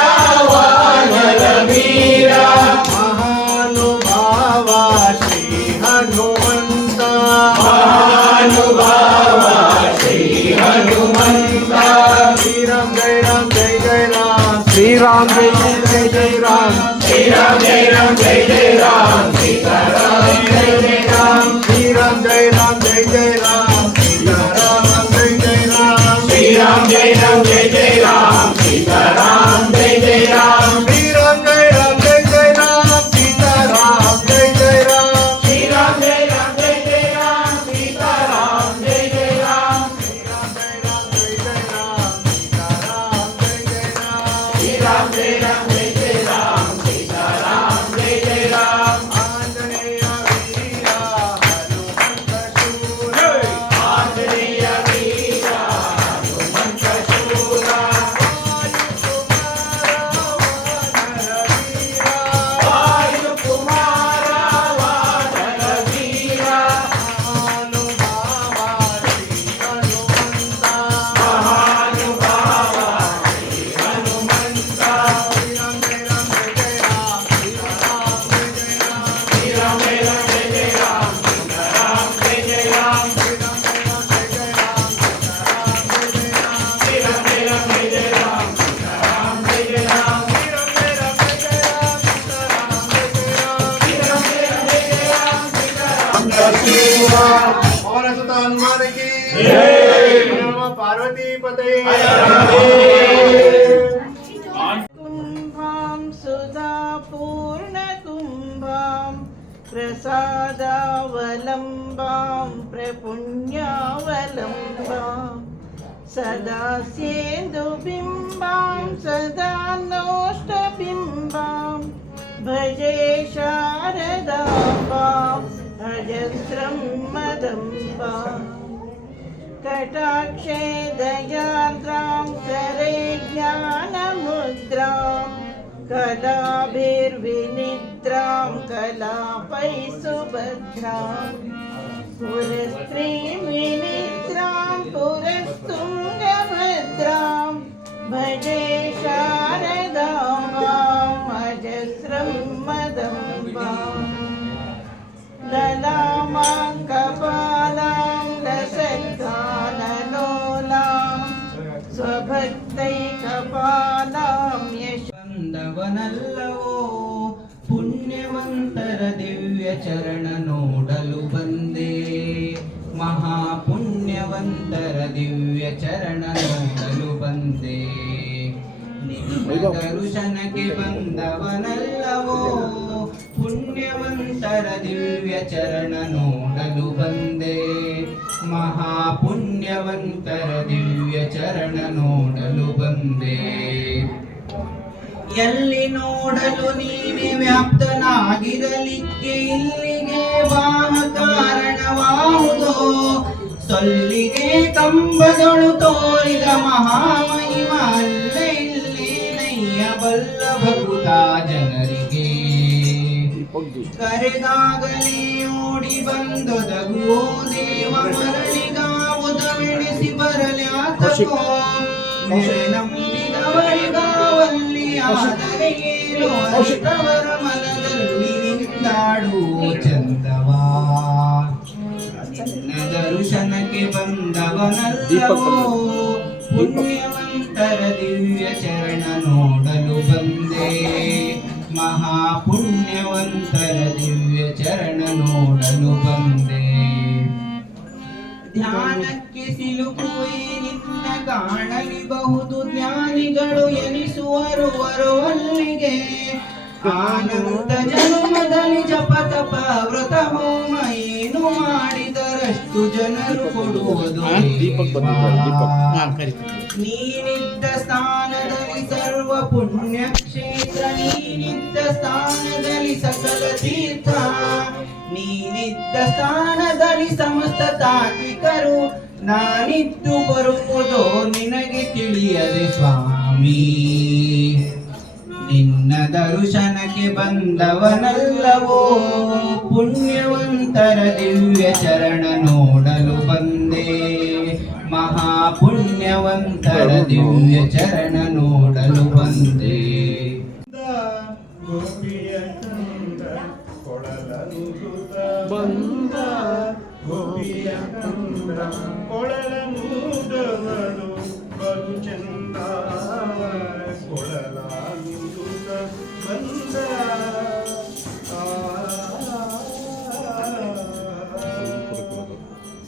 ವಾನರ ವೀರ ಮಹಾನುಭಾವ ಶ್ರೀ ಹನುಮಂತ ಮಹಾನುಭಾವ ಶ್ರೀ ಹನುಮಂತ ಶ್ರೀರಾಮ್ ಜೈ ರಾಮ್ ಜೈ ಜೈ ರಾಮ್ ಶ್ರೀರಾಮ್ ಜೈ ಜೈ ಜೈ ರಾಮ್ ಶ್ರೀರಾಮ್ ಜೈ ರಾಮ್ ಜೈ ಜೈ ರಾಮ್ ಸೀತಾರಾಮ್ ಜೈ ಜೈ ರಾಮ್ ಶ್ರೀರಾಮ್ ಜೈ ರಾಮ್ ಜೈ ಜೈ ರಾಮ್ ಸೀತಾರಾಮ್ ಜೈ ಜೈ ರಾಮ್ ಶ್ರೀರಾಮ್ ಜೈ ರಾಮ್ ಜೈ ಜೈ ರಾಮ್ ಸೀತಾರಾಮ್ ಜೈ ಜೈ ರಾಮ್ ಶ್ರೀರಾಮ್ ಜೈ ರಾಮ್ ಜೈ ಜೈ ರಾಮ್ ಸೀತಾರಾಮ್ ಜೈ ಜೈ ರಾಮ್ ಶ್ರೀರಾಮ್ ಜೈ ರಾಮ್ ಜೈ ಜೈ ರಾಮ್ ಸೀತಾರಾಮ್ ಜೈ ಜೈ ರಾಮ್ ಶ್ರೀರಾಮ್ ಜೈ ರಾಮ್ ಜೈ ಜೈ ರಾಮ್ ಸೀತಾರಾಮ್ ಜೈ ಜೈ ರಾಮ್ ಶ್ರೀರಾಮ್ ಜೈ ರಾಮ್ ಜೈ ಜೈ ರಾಮ್ ಸೀತಾರಾಮ್ ಜೈ ಜೈ ರಾಮ್ ಆಂಜನೇಯ ವೀರ ಹನುಮಂತ ಶೂರ ವಾಯುಕುಮಾರ ವಾನರ ವೀರ ಮಹಾನುಭಾವ ಶ್ರೀ ಹನುಮಂತ ಮಹಾನುಭಾವ ಶ್ರೀ ಹನುಮಂತ ಶ್ರೀರಾಮ್ ಜೈ ರಾಮ್ ಜೈ ಜೈ ರಾಮ್ ಸೀತಾರಾಮ್ ಜೈ ಜೈ ರಾಮ್ ಶ್ರೀರಾಮ್ ಜೈ ರಾಮ್ ಜೈ ಜೈ ರಾಮ್ ಸೀತಾರಾಮ್ ಜೈ ಜೈ ರಾಮ್ ಶ್ರೀರಾಮ್ ಜೈ ರಾಮ್ ಜೈ ಜೈ ರಾಮ್ ಸೀತಾರಾಮ್ ಜೈ ಜೈ ರಾಮ್ ಶ್ರೀರಾಮ್ ಜೈ ರಾಮ್ ಜೈ ಜೈ ರಾಮ್ ಸೀತಾರಾಮ್ ಜೈ ಜೈ ರಾಮ್ ಶ್ರೀರಾಮ್ ಜೈ ರಾಮ್ ಜೈ ಜೈ ರಾಮ್ ಸೀತಾರಾಮ್ ಜೈ ಜೈ ರಾಮ್ ಶ್ರೀರಾಮ್ ಜೈ ರಾಮ್ ಜೈ ಜೈ ರಾಮ್ ಸೀತಾರಾಮ್ ಪವನ ಸುತ ಹನುಮಾನ ಕಿ ನಮ ಪಾರ್ವತಿ ಪತೆ कुम्भां सुधापूर्णकुम्भां प्रसादावलम्बां प्रपुण्यावलम्बां सदा सेन्दुबिम्बां सदा नोष्टबिम्बां भजे शारदाम्बां अजस्रं मदम्बाम् कटाक्षे दयार्द्रां करे ज्ञानमुद्रां कलाभिर्विनिद्रां कलापै सुभद्रां पुरस्त्रीं विनिद्रां पुरस्तुङ्गभद्रां भजे शारदाम्बाम् अजस्रं मदम्बाम् ललामां कपालां लसत्कानलोलां स्वभक्तैकपालां यश ಬಂದವನಲ್ಲವೋ ಪುಣ್ಯವಂತರ ದಿವ್ಯ ಚರಣ ನೋಡಲು ಬಂದೆ ಮಹಾಪುಣ್ಯವಂತರ ದಿವ್ಯ ಚರಣ ನೋಡಲು ಬಂದೆ ನಿನ್ನ ದರ್ಶನಕ್ಕೆ ಬಂದವನಲ್ಲವೋ ಪುಣ್ಯವಂತರ ದಿವ್ಯ ಚರಣ ನೋಡಲು ಬಂದೆ ಮಹಾಪುಣ್ಯ ಪುಣ್ಯವಂತರ ದಿವ್ಯ ಚರಣ ನೋಡಲು ಬಂದೆ. ಎಲ್ಲಿ ನೋಡಲು ನೀನೆ ವ್ಯಾಪ್ತನಾಗಿರಲಿಕ್ಕೆ ಇಲ್ಲಿಗೆ ಬಾಹ ಕಾರಣವಾಹುದೋ. ಸೊಲ್ಲಿಗೆ ಕಂಬಗಳು ತೋರಿದ ಮಹಾಮಹಿಮ ಅಲ್ಲೇ ಇಲ್ಲಿ ನಯ್ಯ ಬಲ್ಲ ಭಕ್ತ ಜನರಿಗೆ. ಕರೆದಾಗಲೇ ಓಡಿ ಬಂದೊದಗುವೋ ದೇವ ಮರಳಿಗಾವುದವೆಣಿಸಿ ಬರಲ್ಯಾತಕೋ. ನಂಬಿದವರಿಗಾವಲ್ಲಿ ಆದರೆ ಏನೋ ಅಷ್ಟವರ ಮನದಲ್ಲಿ ನಿಂದಾಡುವ ಚಂದವಾ. ನಿನ್ನ ದರ್ಶನಕ್ಕೆ ಬಂದವನಲ್ಲವೋ ಪುಣ್ಯವಂತರ ದಿವ್ಯ ಚರಣ ನೋಡಲು ಬಂದೆ. ಮಹಾಪುಣ್ಯವಂತರ ದಿವ್ಯ ಚರಣ ನೋಡಲು ಬಂದೆ. ಧ್ಯಾನಕ್ಕೆ ಸಿಲುಕುವೆ ನಿನ್ನ ಕಾಣಲಿಬಹುದು ಜ್ಞಾನಿಗಳು ಎನಿಸುವರು ವರುವಲ್ಲಿಗೆ. ಆನಂದ ಜನ್ಮದಲ್ಲಿ ಜಪ ತಪ ವ್ರತ ಹೋಮ ಏನು ಮಾಡಿದರಷ್ಟು ಜನರು ಕೊಡುವುದು. ನೀನಿದ್ದ ಸ್ಥಾನದಲ್ಲಿ ಸರ್ವ ಪುಣ್ಯ ಕ್ಷೇತ್ರ, ನೀನಿದ್ದ ಸ್ಥಾನದಲ್ಲಿ ಸಕಲ ತೀರ್ಥ, ನೀನಿದ್ದ ಸ್ಥಾನದಲ್ಲಿ ಸಮಸ್ತ ತಾತ್ವಿಕರು. ನಾನಿದ್ದು ಬರುವುದೋ ನಿನಗೆ ತಿಳಿಯದೆ ಸ್ವಾಮಿ. ನಿನ್ನ ದರ್ಶನಕ್ಕೆ ಬಂದವನಲ್ಲವೋ ಪುಣ್ಯವಂತರ ದಿವ್ಯ ಚರಣ ನೋಡಲು ಬಂದೆ. ಮಹಾಪುಣ್ಯವಂತರ ದಿವ್ಯ ಚರಣ ನೋಡಲು ಬಂದೆ. ಗೋಪಿಯ ಕಂದ ಕೊಳಲನುಸುತ ಬಂದ, ಗೋಪಿಯ ಕಂದ ಕೊಳಲನುದವನು ಬಲು ಚಂದ. ಕೊಳಲನುಸುತ ಬಂದ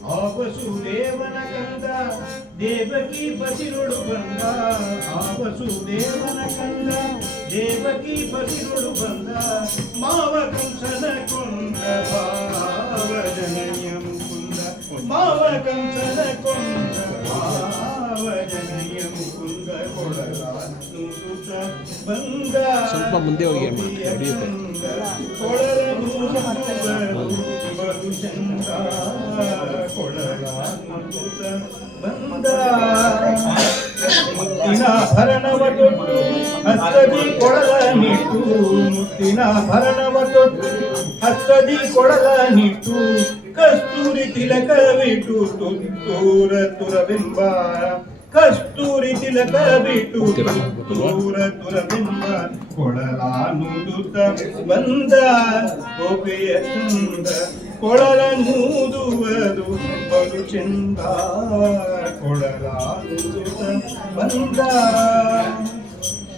ಆ ವಸುದೇವನ ಕಂದ ದೇವಕಿ ಬಸಿರುಳು ಬಂದ. ಆ ವಸುದೇವನ ಕಂದ ದೇವಕಿ ಬಸಿರುಳು ಬಂದ. ಮಾವ ಕಂಸನ ಕೊಂದ ಭಾವ ಜನಯಂ ಕುಂದ. ಮಾವ ಕಂಸನ ಕೊಂದ ಭಾವ ಜನಯಂ ಕುಂದ. ಕೊಳಲನುಸುತ ಬಂದ ಸ್ವಲ್ಪ ಮುಂದೆ ಹೋಗಿ ಕೊಳಲನುಸುವರು ಬಲು ಚಂದ. ಕೊಳಲನುಸುತ ಬಂದ ಮುತ್ತಿನ ಭರಣವ ತೊಟ್ಟು ಹಸ್ತದಿ ಕೊಳಲ ನಿಟ್ಟು. ಮುತ್ತಿನ ಭರಣವ ತೊಟ್ಟು ಹಸ್ತದಿ ಕೊಳಲ ನಿಟ್ಟು. ಕಸ್ತೂರಿ ತಿಲಕವಿಟ್ಟು ತುತ್ತೂರ ತುರವೆಂಬ. ಕಸ್ತೂರಿ ತಿಲಕ ಬಿಟ್ಟು ತುತ್ತೂರ ತುರವೆಂಬ. ಕೊಳಲನುಸುತ ಬಂದ ಗೋಪಿಯ ಚಂದ. ಕೊಳಲನೂದುವುದು ಬಲು ಚಂದ. ಕೊಳಲನುಸುತ ಬಂದ.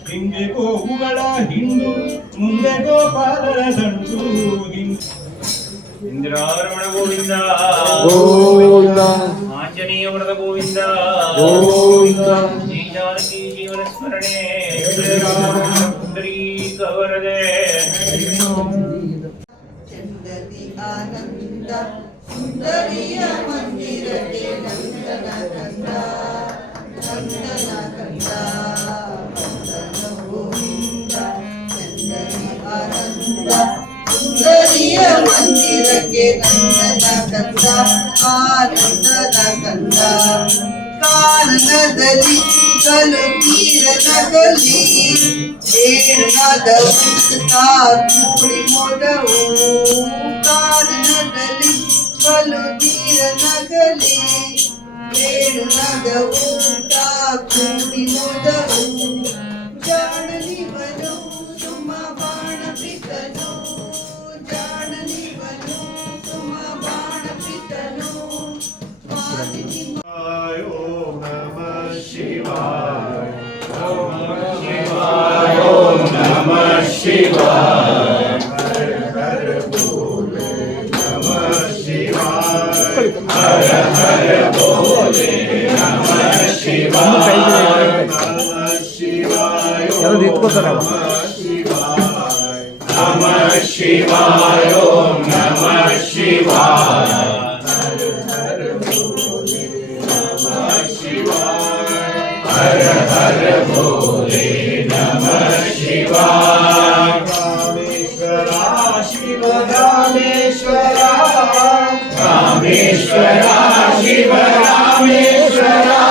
ಹಿಂಗೆ ಗೋವುಗಳ ಹಿಂಡು ಮುಂದೆ ಗೋಪಾಲರ ದಂಡು. ಇಂದಿರಾರಮಣ ಗೋವಿಂದ ಗೋವಿಂದ, ಆಂಜನೇಯ ವರದ ಗೋವಿಂದ ಗೋವಿಂದ, ಶ್ರೀ ಜಾನಕಿ ಜೀವನ ಸ್ಮರಣೆ ಪುಂಡರೀಕ ವರದೆ. ಚಂದದಿ ಆನಂದ ಸುಂದರಿಯ ಮಂದಿರಕ್ಕೆ ನಂದನ ಕಂದ. ನಂದನ ಕಂದ ನಂದನ ಗೋವಿಂದ. ಚಂದದಿ ಆನಂದ ಸುಂದರಿಯ ಮಂದಿರಕ್ಕೆ ನಂದನ ಕಂದ. ಆನಂದನ ಕಂದ ಕಾನನದಲ್ಲಿ ಕಲು ತೀರನಗಲಿ. ಏಣದವು ಕೂಡಿ ಮೊದವು ಕಾನನದಲ್ಲಿ ಕಲು ತೀರನಗಲಿ. ಏಣದವು ಕೂಡಿ ಮೊದವು ಜಾಣಲಿವನು ಸುಮ ಬಾಣ ಪಿತನು. ಜಾಣಲಿವನು ಸುಮ ಬಾಣ ಪಿತನು. ಓಂ ನಮಃ ಶಿವಾಯ. ಓಂ ನಮಃ ಶಿವಾಯ. ಹರ ಹರ ಭೋಲೆ ನಮಃ ಶಿವಾಯ. ಹರ ಹರ ಭೋಲೆ ನಮಃ ಶಿವಾಯ. ನಮಃ ಶಿವಾಯ. ನಮಃ ಶಿವಾಯ. ಓಂ ನಮಃ ಶಿವಾಯ. हर हर भोले नमः शिवाय रामेश्वरा शिव रामेश्वरा रामेश्वरा शिव रामेश्वरा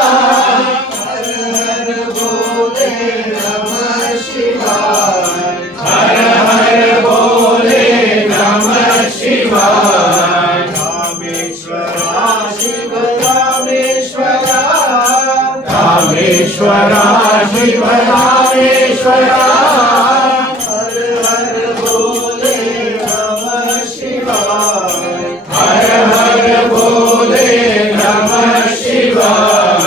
हर हर भोले नमः शिवाय हर हर भोले नमः शिवाय रामेश्वरा शिव रामेश्वरा रामेश्वरा शिव रामेश्वरा हर हर भोले नमः शिवाय हर हर भोले नमः शिवाय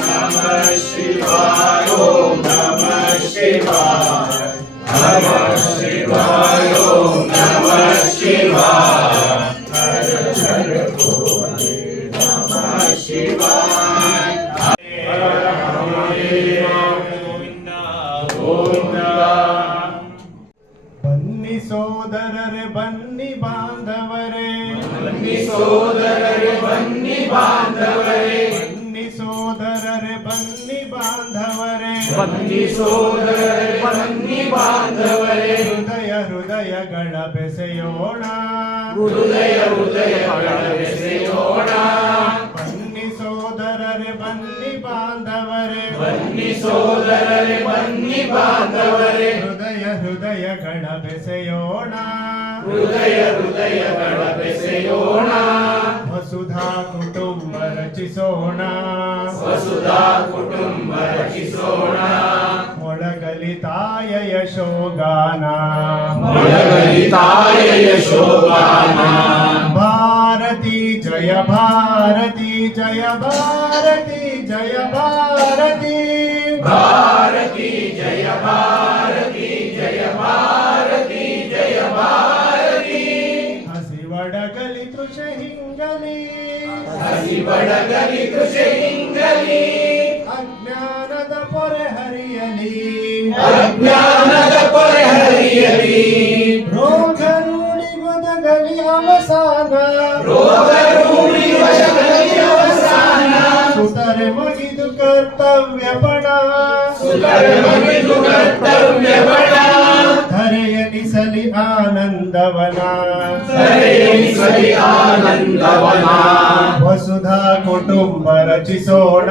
नमः शिवाय ओम नमः शिवाय नमः शिवाय ओम नमः शिवाय हर हर भोले नमः शिवाय हर गोविंद गोविंद ಬನ್ನಿ ಸೋದರರೆ ಬನ್ನಿ ಬಾಂಧವರೇ ಬನ್ನಿ ಸೋದರರೇ ಬನ್ನಿ ಬಾಂಧವರೇ ಬನ್ನಿ ಸೋದರರೆ ಬನ್ನಿ ಬಾಂಧವರೇ ಬನ್ನಿ ಸೋದರರೇ ಬನ್ನಿ ಬಾಂಧವರೇ ಹೃದಯ ಹೃದಯಗಳ ಬೆಸೆಯೋಣ ಹೃದಯ ಹೃದಯಗಳ ಬೆಸೆಯೋಣ ಬನ್ನಿ ಸೋದರರೆ ಬನ್ನಿ ಬಾಂಧವರೇ ಬನ್ನಿ ಸೋದರರೇ ಬನ್ನಿ ಬಾಂಧವರೇ ಹೃದಯ ಹೃದಯಗಳ ಬೆಸೆಯೋಣ ಹೃದಯ ಹೃದಯಗಳ ಬೆಸೆಯೋಣ ವಸುಧಾ ಕುಟುಂಬ ರಚಿಸೋಣ ವಸುಧಾ ಕುಟುಂಬ ರಚಿಸೋಣ ಮೊಳಗಲಿ ತಾಯ ಯಶೋಗಾನ ಮೊಳಗಲಿ ತಾಯ ಯಶೋಗಾನ ಭಾರತಿ ಜಯ ಭಾರತಿ ಜಯ ಭಾರತಿ ಜಯ ಭಾರತಿ ಭಾರತಿ ಜಯ ಭಾರತಿ ಜಯ ಭಾರತಿ ಜಯ ಭಾರತಿ ಹಸಿವಡಗಲಿ ತೃಷ ಹಿಂಗಲಿ ಹಸಿಬಡಗಲಿ ಕೃಷಿ ಹಿಂಗಲಿ ಅಜ್ಞಾನದ ಪೊರೆ ಹರಿಯಲಿ ಅಜ್ಞಾನದ ಪೊರೆ ಹರಿಯಲಿ ರೋಗ ರೂಢಿ ಒದಗಲಿ ಅವಸಾನ ರೋಗ ರೂಢಿ ವಶಗಲಿ ಅವಸಾನ ಸುತರೆ ಮುಗಿದು ಕರ್ತವ್ಯ ಪಣ ಸುತರೆ ಮುಗಿದು ಕರ್ತವ್ಯ ಬಡ ಧರೆಯನಿಸಲಿ ಆನಂದವನ ಸರಿಸಲಿ ಆನಂದವನ ವಸುಧಾ ಕುಟುಂಬ ರಚಿಸೋಣ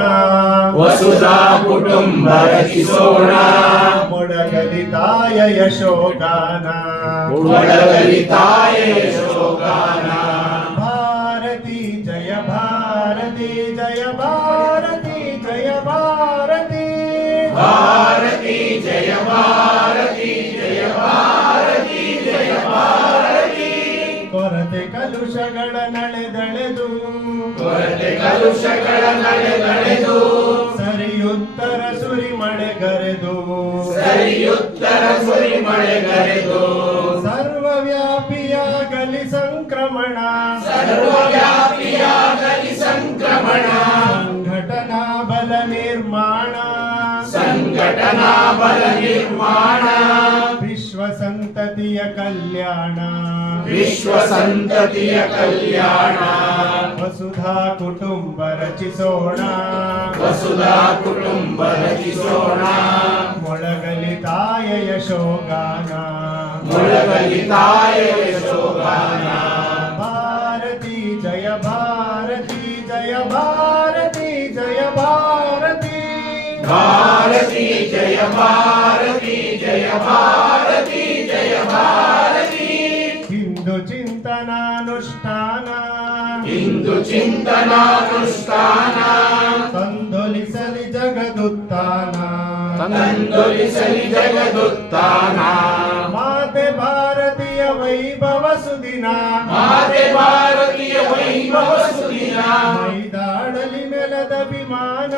ವಸುಧಾ ಕುಟುಂಬ ರಚಿಸೋಣ ಮೊಳಗಲಿ ತಾಯ ಯಶೋಗಾನ ಒಳಗಲಿ ತಾಯ ಯಶೋಗಾನ ಭಾರತಿ ಜಯ ಭಾರತಿ ಜಯ ಭಾರತಿ ಜಯ ಭಾರತಿ ಭಾರತಿ ಜಯ ಭಾರತಿ ಜಯ ಭಾರತಿ ಜಯ ಭಾರತಿ ಕೊರತೆ ಕಲುಷಗಳ ನಳೆದಳೆದು ಕೊರತೆ ಕಲುಷಗಳ ನಡೆದು ಸರಿಯುತ್ತರ ಸುರಿಮಳೆಗರೆದು ಸರಿಯುತ್ತರ ಸುರಿಮಳೆಗರೆದು ಸರ್ವವ್ಯಾಪಿಯಾಗಲಿ ಸಂಕ್ರಮಣ ಸರ್ವವ್ಯಾಪಿಯಾಗಲಿ ಸಂಕ್ರಮಣ ಸಂಘಟನಾ ಬಲ ನಿರ್ಮಾಣ ಸಂಘಟನಾ ಬಲ ನಿರ್ಮಾಣ ವಿಶ್ವ ಸಂತತಿಯ ಕಲ್ಯಾಣ ವಿಶ್ವ ಸಂತತಿಯ ಕಲ್ಯಾಣ ವಸುಧಾ ಕುಟುಂಬ ರಚಿಸೋಣ ವಸುಧಾ ಕುಟುಂಬ ರಚಿಸೋಣ ಮೊಳಗಲಿ ತಾಯ ಯಶೋಗಾನ ಮೊಳಗಲಿ ತಾಯ ಯಶೋಗಾನ ಭಾರತಿ ಜಯ ಭಾರತಿ ಜಯ ಭಾರತಿ ಜಯ ಭಾರತಿ ಭಾರತಿ ಜಯ ಭಾರತಿ ಜಯ ಭಾರತಿ ಜಯ ಭಾರತಿ ಹಿಂದೂ ಚಿಂತನಾನುಷ್ಠಾನ ಇಂದು ಚಿಂತನಾನುಷ್ಠಾನ ತಂದೊಲಿಸಲಿ ಜಗದುತ್ಥಾನ ತಂದೊಲಿಸಲಿ ಜಗದುತ್ಥಾನ ಮಾತೆ ಭಾರತೀಯ ವೈಭವ ಸುದಿನ ಮಾತೆ ಭಾರತೀಯ ವೈಭವ ಸುದಿನ ಮೈದಾಡಲಿ ನೆಲದ ವಿಮಾನ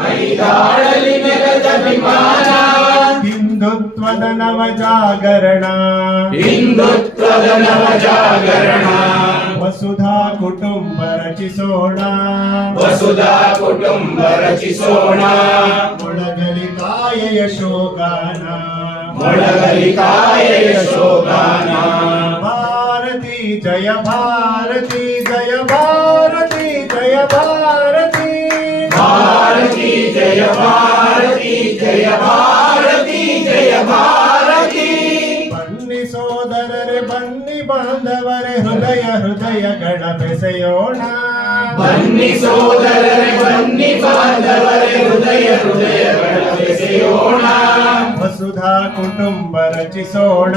ಮೈದಾಳಲಿ ನೆಲದ ವಿಮಾನ ಹಿಂದುತ್ವದ ನವ ಜಾಗರಣ ಹಿಂದುತ್ವದ ನವ ಜಾಗರಣ ವಸುಧಾ ಕುಟುಂಬ ರಚಿಸೋಣ ವಸುಧಾ ಕುಟುಂಬ ರಚಿಸೋಣ ಮೊಳಗಲಿ ತಾಯ ಯಶೋಗಾನ ಮೊಳಗಲಿ ತಾಯ ಯಶೋಗಾನ ಭಾರತಿ ಜಯ ಭಾರತಿ ಜಯ ಭಾರತಿ ಜಯ ಭಾರತಿ ಭಾರತಿ ಜಯ ಭಾರತಿ ಬೆಸೆಯೋಣ. ಬನ್ನಿ ಸೋದರರೇ ಬನ್ನಿ ಬಾಂಧವರೇ ಹೃದಯ ಹೃದಯಗಳ ಬೆಸೆಯೋಣ. ವಸುಧಾ ಕುಟುಂಬ ರಚಿಸೋಣ.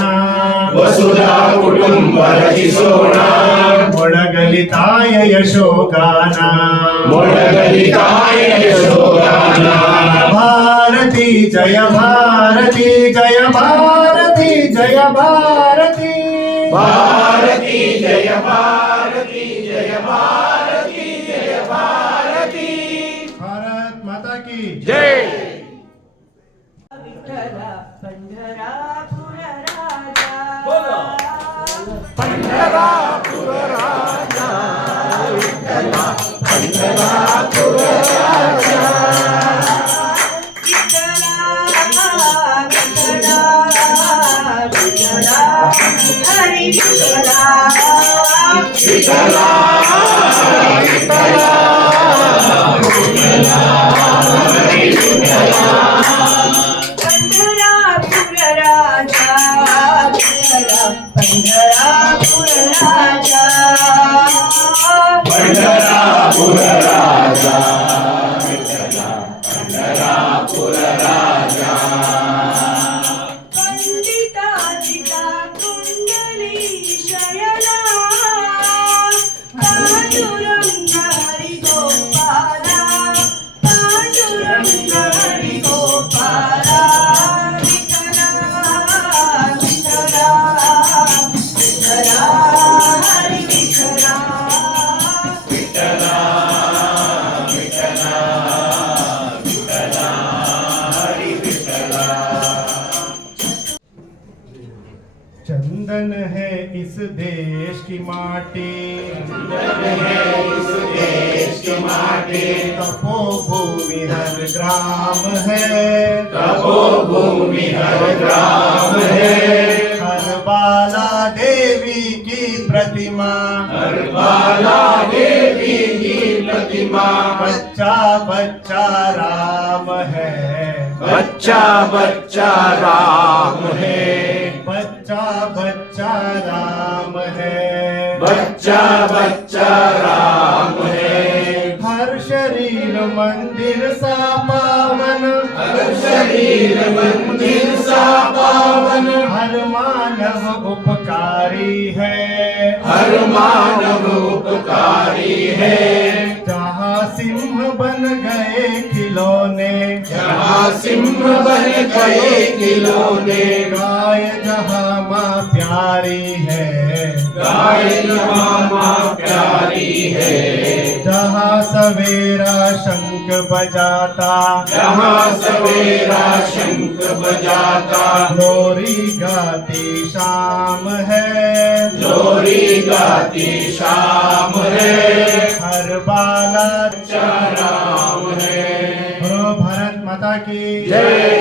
ವಸುಧಾ ಕುಟುಂಬ ರಚಿಸೋಣ. ಮೊಳಗಲಿ ತಾಯ ಯಶೋಗಾನ. ಮೊಳಗಲಿ ತಾಯ ಯಶೋಗಾನ. ಭಾರತಿ ಜಯ ಭಾರತಿ ಜಯ ಭಾರತಿ ಜಯ ಭಾರತಿ. ಭಾರತಿ ಜಯ ಭಾರತಿ ಜಯ ಭಾರತಿ ಜಯ ಭಾರತಿ. ಭಾರತ್ ಮಾತಾ ಕಿ ಜೈ. ವಿಠಲ ಪಂಢರಾಪುರ ರಾಜ. ಪಂಢರಾಪುರ ರಾಜ ವಿಠಲ ಪಂಢರಾಪುರ ರಾಜ. ವಿಠಲ ವಿಠಲ ವಿಠಲ ಹರಿ ವಿಠಲ ವಿಠಲ ವಿಠಲ ಪಂಢರಾಪುರ ರಾಜ. ವಿಠಲ ಪಂಢರಾಪುರ ರಾಜ. ಪಂಢರಾಪುರ ರಾಜ ವಿಠಲ ಪಂಢರಾಪುರ ರಾಜ. ಪಂಡಿತಾಜಿತ ಕುಂಡಲಿ ಶಯನ. ಪಾಂಡುರಂಗ ಹರಿ ಗೋಪಾಲ. ಪಾಂಡುರಂಗ ಹರಿ ಗೋಪಾಲ. ವಿಠಲ ವಿಠಲ ವಿಠಲ ಹರಿ ವಿಠಲ. ವಿಠಲ ವಿಠಲ ವಿಠಲ ಹರಿ ವಿಠಲ. चंदन है इस देश की माटी. इस देश की माटी. तपोभूमि हर ग्राम है. तपोभूमि हर ग्राम है. हर बाला देवी की प्रतिमा. हर बाला देवी की प्रतिमा. बच्चा बच्चा राम है. बच्चा बच्चा राम है. बच्चा बच्चा राम है. बच्चा बच्चा राम है. हर शरीर मंदिर सा पावन. हर शरीर मंदिर सा पावन. हर मानव उपकारी है. हर मानव उपकारी है. जहाँ सिंह बन गए खिलौने. जहाँ सिंह बन गए खिलौने. गाय जहाँ माँ प्यारी है. गाय मामा प्यारी है. जहाँ सवेरा शंख बजाता. जहाँ सवेरा शंख बजाता. लोरी गाती शाम है. लोरी गाती शाम है. हर बाला बच्चा राम है. बोलो भारत माता की जय.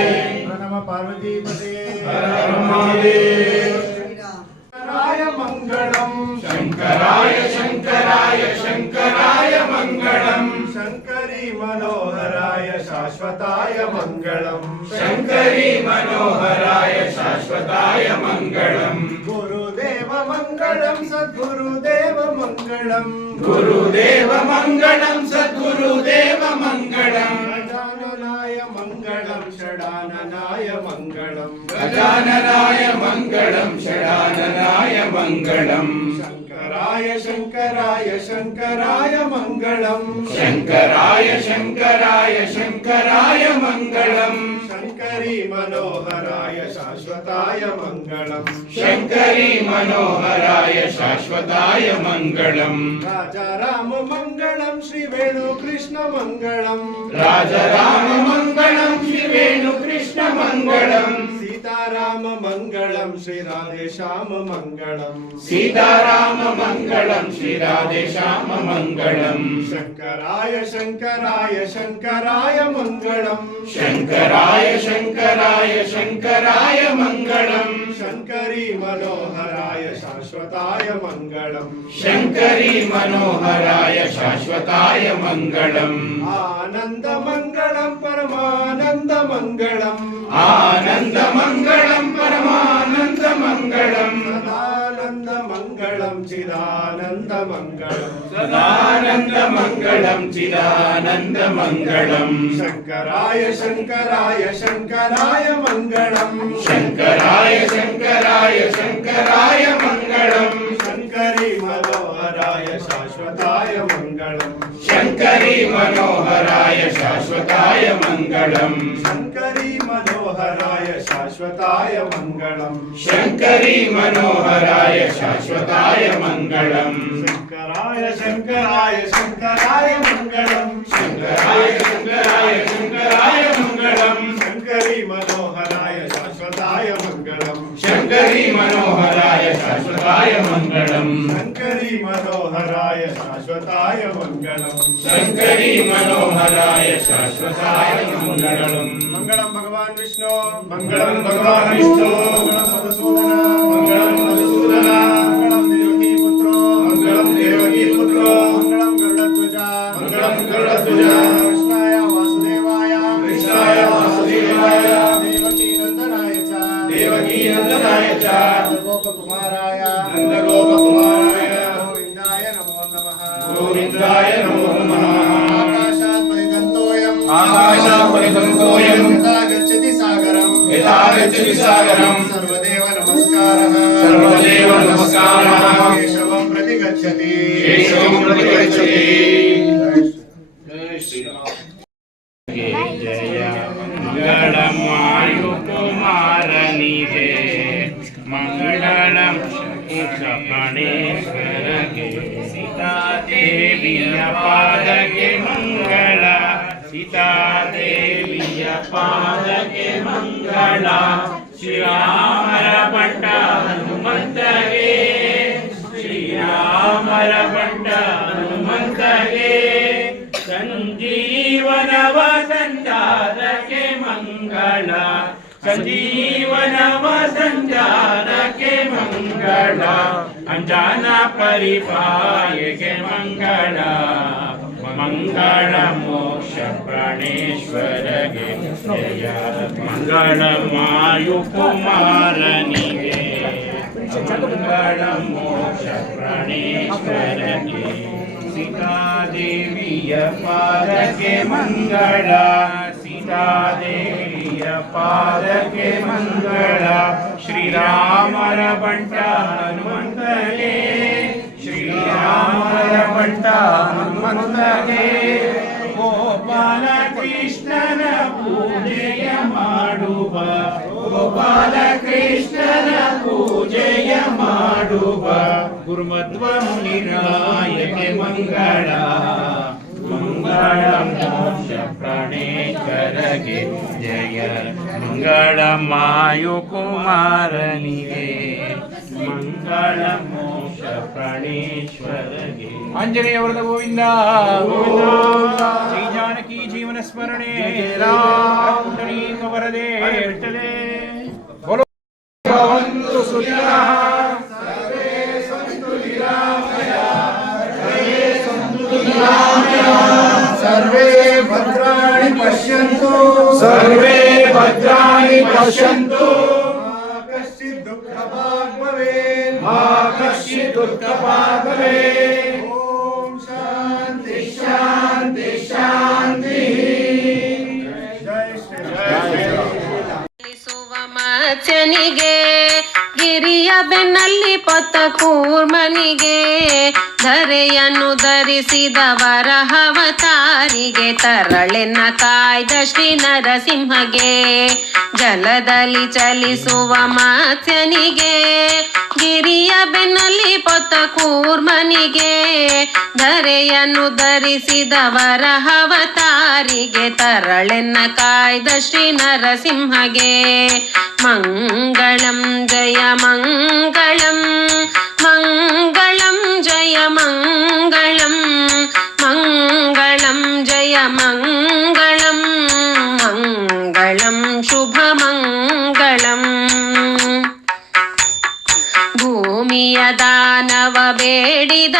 नम पार्वती पते. हर हर महादेव. शंकराय मंगलम. शंकराय शंकराय शंकराय मंगलम. शंकरी मनोहराय शाश्वताय मंगलम. शंकरी मनोहराय शाश्वताय मंगलम. गुरुदेव मंगलम सद्गुरुदेव मंगलम. गुरुदेव मंगलम सद्गुरुदेव मंगलम. गजाननाय मंगलम षडाननाय मंगलम. गजाननाय मंगलम षडाननाय मंगलम. शंकराय शंकराय शंकराय मंगलम. शंकराय शंकराय शंकराय मंगलम. शंकरी मनोहराय शाश्वताय मंगलम. शंकरी मनोहराय शाश्वताय मंगलम. राजा राम मंगलम श्री वेणु कृष्ण मंगलम. राजा राम मंगलम श्री वेणु कृष्ण मंगलम. सीताराम मंगलम श्री राधे श्याम मंगलम. सीताराम मंगलम श्री राधे श्याम मंगलम. शंकराय शंकराय शंकराय मंगलम. शंकराय शंकराय शंकराय मंगलम. शंकरी मनोहराय शाश्वताय मंगलम. शंकरी मनोहराय शाश्वताय मंगलम. आनंद मंगलम परमानंद मंगलम. आनंद मंगलम परमानंद मंगलम. सदानंद मंगलम चिदानंद ಮಂಗಳಂ ಸದಾನಂದ ಮಂಗಳಂ ಚಿದಾನಂದ ಮಂಗಳಂ ಶಂಕರಾಯ ಶಂಕರಾಯ ಶಂಕರಾಯ ಮಂಗಳಂ ಶಂಕರಾಯ ಶಂಕರಾಯ ಶಂಕರಾಯ ಮಂಗಳಂ ಶಂಕರಿ ಮನೋಹರಾಯ ಶಾಶ್ವತಾಯ ಮಂಗಳಂ ಶಂಕರಿ ಮನೋಹರಾಯ ಶಾಶ್ವತಾಯ ಮಂಗಳಂ ಶಂಕರಿ ಮನೋಹರಾಯ ಶಾಶ್ವತಾಯ ಮಂಗಳಂ ಶಂಕರಿ ಮನೋಹರಾಯ ಶಾಶ್ವತಾಯ ಮಂಗಳಂ ಶಂಕರಾಯ ಶಂಕರಾಯ ಶಂಕರಾಯ ಮಂಗಳಂ ಶಂಕರಾಯ ಶಂಕರಾಯ ಶಂಕರಾಯ ಮಂಗಳಂ ಶಂಕರಿ ಮನೋಹರಾಯ ಶಾಶ್ವತಾಯ ಮಂಗಳಂ ಶಂಕರಿ ಮನೋಹರಾಯ ಶಾಶ್ವತಾಯ ಮಂಗಳಂ ಶಂಕರಿ ಮನೋಹರಾಯ ಶಾಶ್ವತಾಯ ಮಂಗಳಂ ಶಂಕರಿ ಮನೋಹರಾಯ ಶಾಶ್ವತಾಯ ಮಂಗಳಂ ಮಂಗಳಂ ಭಗವಾನ್ ವಿಷ್ಣು ಮಂಗಳಂ ಭಗವಾನ್ ವಿಷ್ಣು ಮಂಗಳಂ ಮಧುಸೂದನ ಮಂಗಳಂ ಮಧುಸೂದನ ಮಂಗಳಂ ದೇವಕೀ ಪುತ್ರೋ ಮಂಗಳಂ ದೇವಕೀ ಪುತ್ರೋ ಮಂಗಳಂ ಗರುಡಧ್ವಜ ಮಂಗಳಂ ಗರುಡಧ್ವಜ ಕೃಷ್ಣಾಯ ವಾಸುದೇವಾಯ ಕೃಷ್ಣಾಯ ವಾಸುದೇವಾಯ ದೇವಕೀ ನಂದನಾಯ ಚ ದೇವಕೀ ನಂದನಾಯ ಚ ಗೋಪಕುಮಾರಾಯ ನಂದಗೋಪಕುಮಾರಾಯ ಗೋವಿಂದಾಯ ನಮೋ ನಮಃ ಗೋವಿಂದಾಯ ನಮೋ ನಮಃ ಆಕಾಶಾತ್ ಪರಿಗಂತೋಯಂ ಆಕಾಶಾತ್ ಪರಿಗಂತೋಯಂ ಯಥಾ ಗಚ್ಚತಿ ಸಾಗರಂ ಯಥಾ ಗಚ್ಚತಿ ಸಾಗರಂ ಸರ್ವದೇವ ನಮಸ್ಕಾರಃ ಸರ್ವದೇವ ನಮಸ್ಕಾರಃ ಕೇಶವಂ ಪ್ರತಿ ಗಚ್ಚತಿ ಕೇಶವಂ ಪ್ರತಿ ಗಚ್ಚತಿ ಜಯ ಮಂಗಳಂ ವಾಯುಕುಮಾರನಿಗೆ ಮಂಗಳಂ ಪ್ರಾಣೇಶ್ವರಗೆ ಸೀತಾದೇವಿಯ ಪಾದಕ್ಕೆ ಮಂಗಳ ಸೀತಾದೇವಿಯ ಪಾದಕ್ಕೆ ಮಂಗಳ ಶ್ರೀರಾಮರ ಪಟ್ಟ ಹನುಮಂತಗೆ ಶ್ರೀರಾಮರ ಪಟ್ಟ ಹನುಮಂತಗೆ ಸಂಜೀವನವ ಸಂಚಾರಕ್ಕೆ ಮಂಗಳ ಸಂಜೀವನವ ಸಂಚಾರಕ್ಕೆ ಮಂಗಳ ಅಂಜನ ಪರಿಪಾಯಕ್ಕೆ ಮಂಗಳ ಮಂಗಳ ಮೋಕ್ಷ ಪ್ರಾಣೇಶ್ವರಗೆ ಜಯ ಮಂಗಳ ವಾಯುಕುಮಾರನಿಗೆ ಮಂಗಳ ಮೋಕ್ಷ ಪ್ರಾಣೇಶ್ವರಗೆ ಸೀತಾದೇವಿಯ ಪಾದಕ್ಕೆ ಮಂಗಳ ಸೀತಾದೇವಿಯ ಪಾದಕ್ಕೆ ಮಂಗಳ ಶ್ರೀರಾಮರ ಬಂಟ ಹನುಮಂತಗೆ ಶ್ರೀರಾಮರ ಬಂಟ ಹನುಮಂತಗೆ ಗೋಪಾಲ ಕೃಷ್ಣನ ಪೂಜೆಯ ಮಾಡುವ ಗೋಪಾಲ ಕೃಷ್ಣನ ಪೂಜೆಯ ಮಾಡುವ ಗುರುಮಧ್ವ ಮುನಿರಾಯಕ್ಕೆ ಮಂಗಳ ಮಂಗಳಂ ಮೋಕ್ಷ ಪ್ರಾಣೇಶ್ವರಗೆ ಜಯ ಮಂಗಳ ವಾಯುಕುಮಾರನಿಗೆ ಮಂಗಳ ಮೋಕ್ಷ ಪ್ರಾಣೇಶ್ವರಗೆ ಆಂಜನೇಯ ವರದ ಗೋವಿಂದ ಶ್ರೀ ಜಾನಕಿ ಜೀವನ ಸ್ಮರಣೆ ಪುಂಡರೀಕ ವರದೆ ಬೋಲೋ ಭವಂತು ಸುಖಿನಃ ಸರ್ವೇ ಭದ್ರಾಣಿ ಪಶ್ಯಂತು ಸರ್ವೇ ಭದ್ರಾಣಿ ಪಶ್ಯಂತು ಕಶ್ಚಿತ್ ದುಃಖ ಭಾಗ್ ಭವೇತ್ ಮಾ ಕಶ್ಚಿತ್ ದುಃಖಪಾತ್ ಭವೇತ್. ಓಂ ಶಾಂತಿ ಶಾಂತಿ ಶಾಂತಿ. ಜೈ ಶ್ರೀ ಸಲ್ಲಿಸುವ ಮತ್ಸ್ಯನಿಗೆ ಗಿರಿಯ ಬೆನ್ನಲ್ಲಿ ಪೊತ್ತ ಕೂರ್ಮನಿಗೆ ಧರೆಯನ್ನು ಧರಿಸಿದ ವರಹವತಾರಿಗೆ ತರಳೆನ್ನ ಕಾಯ್ದ ಶ್ರೀ ನರಸಿಂಹಗೆ ಜಲದಲ್ಲಿ ಚಲಿಸುವ ಮತ್ಸ್ಯನಿಗೆ ಗಿರಿಯ ಬೆನ್ನಲ್ಲಿ ಪೊತ್ತ ಕೂರ್ಮನಿಗೆ ಧರೆಯನ್ನು ಧರಿಸಿದ ವರಹವತಾರಿಗೆ ತರಳೆನ್ನ ಕಾಯ್ದ ಶ್ರೀ ನರಸಿಂಹಗೆ ಮಂಗಳಂ ಜಯ ಮಂಗಳಂ ಮಂಗಳಂ ಜಯ ಮಂಗಳಂ ಮಂಗಳಂ ಜಯ ಮಂಗಳಂ ಮಂಗಳಂ ಶುಭ ಮಂಗಳಂ ಭೂಮಿಯ ದಾನವ ಬೇಡಿದ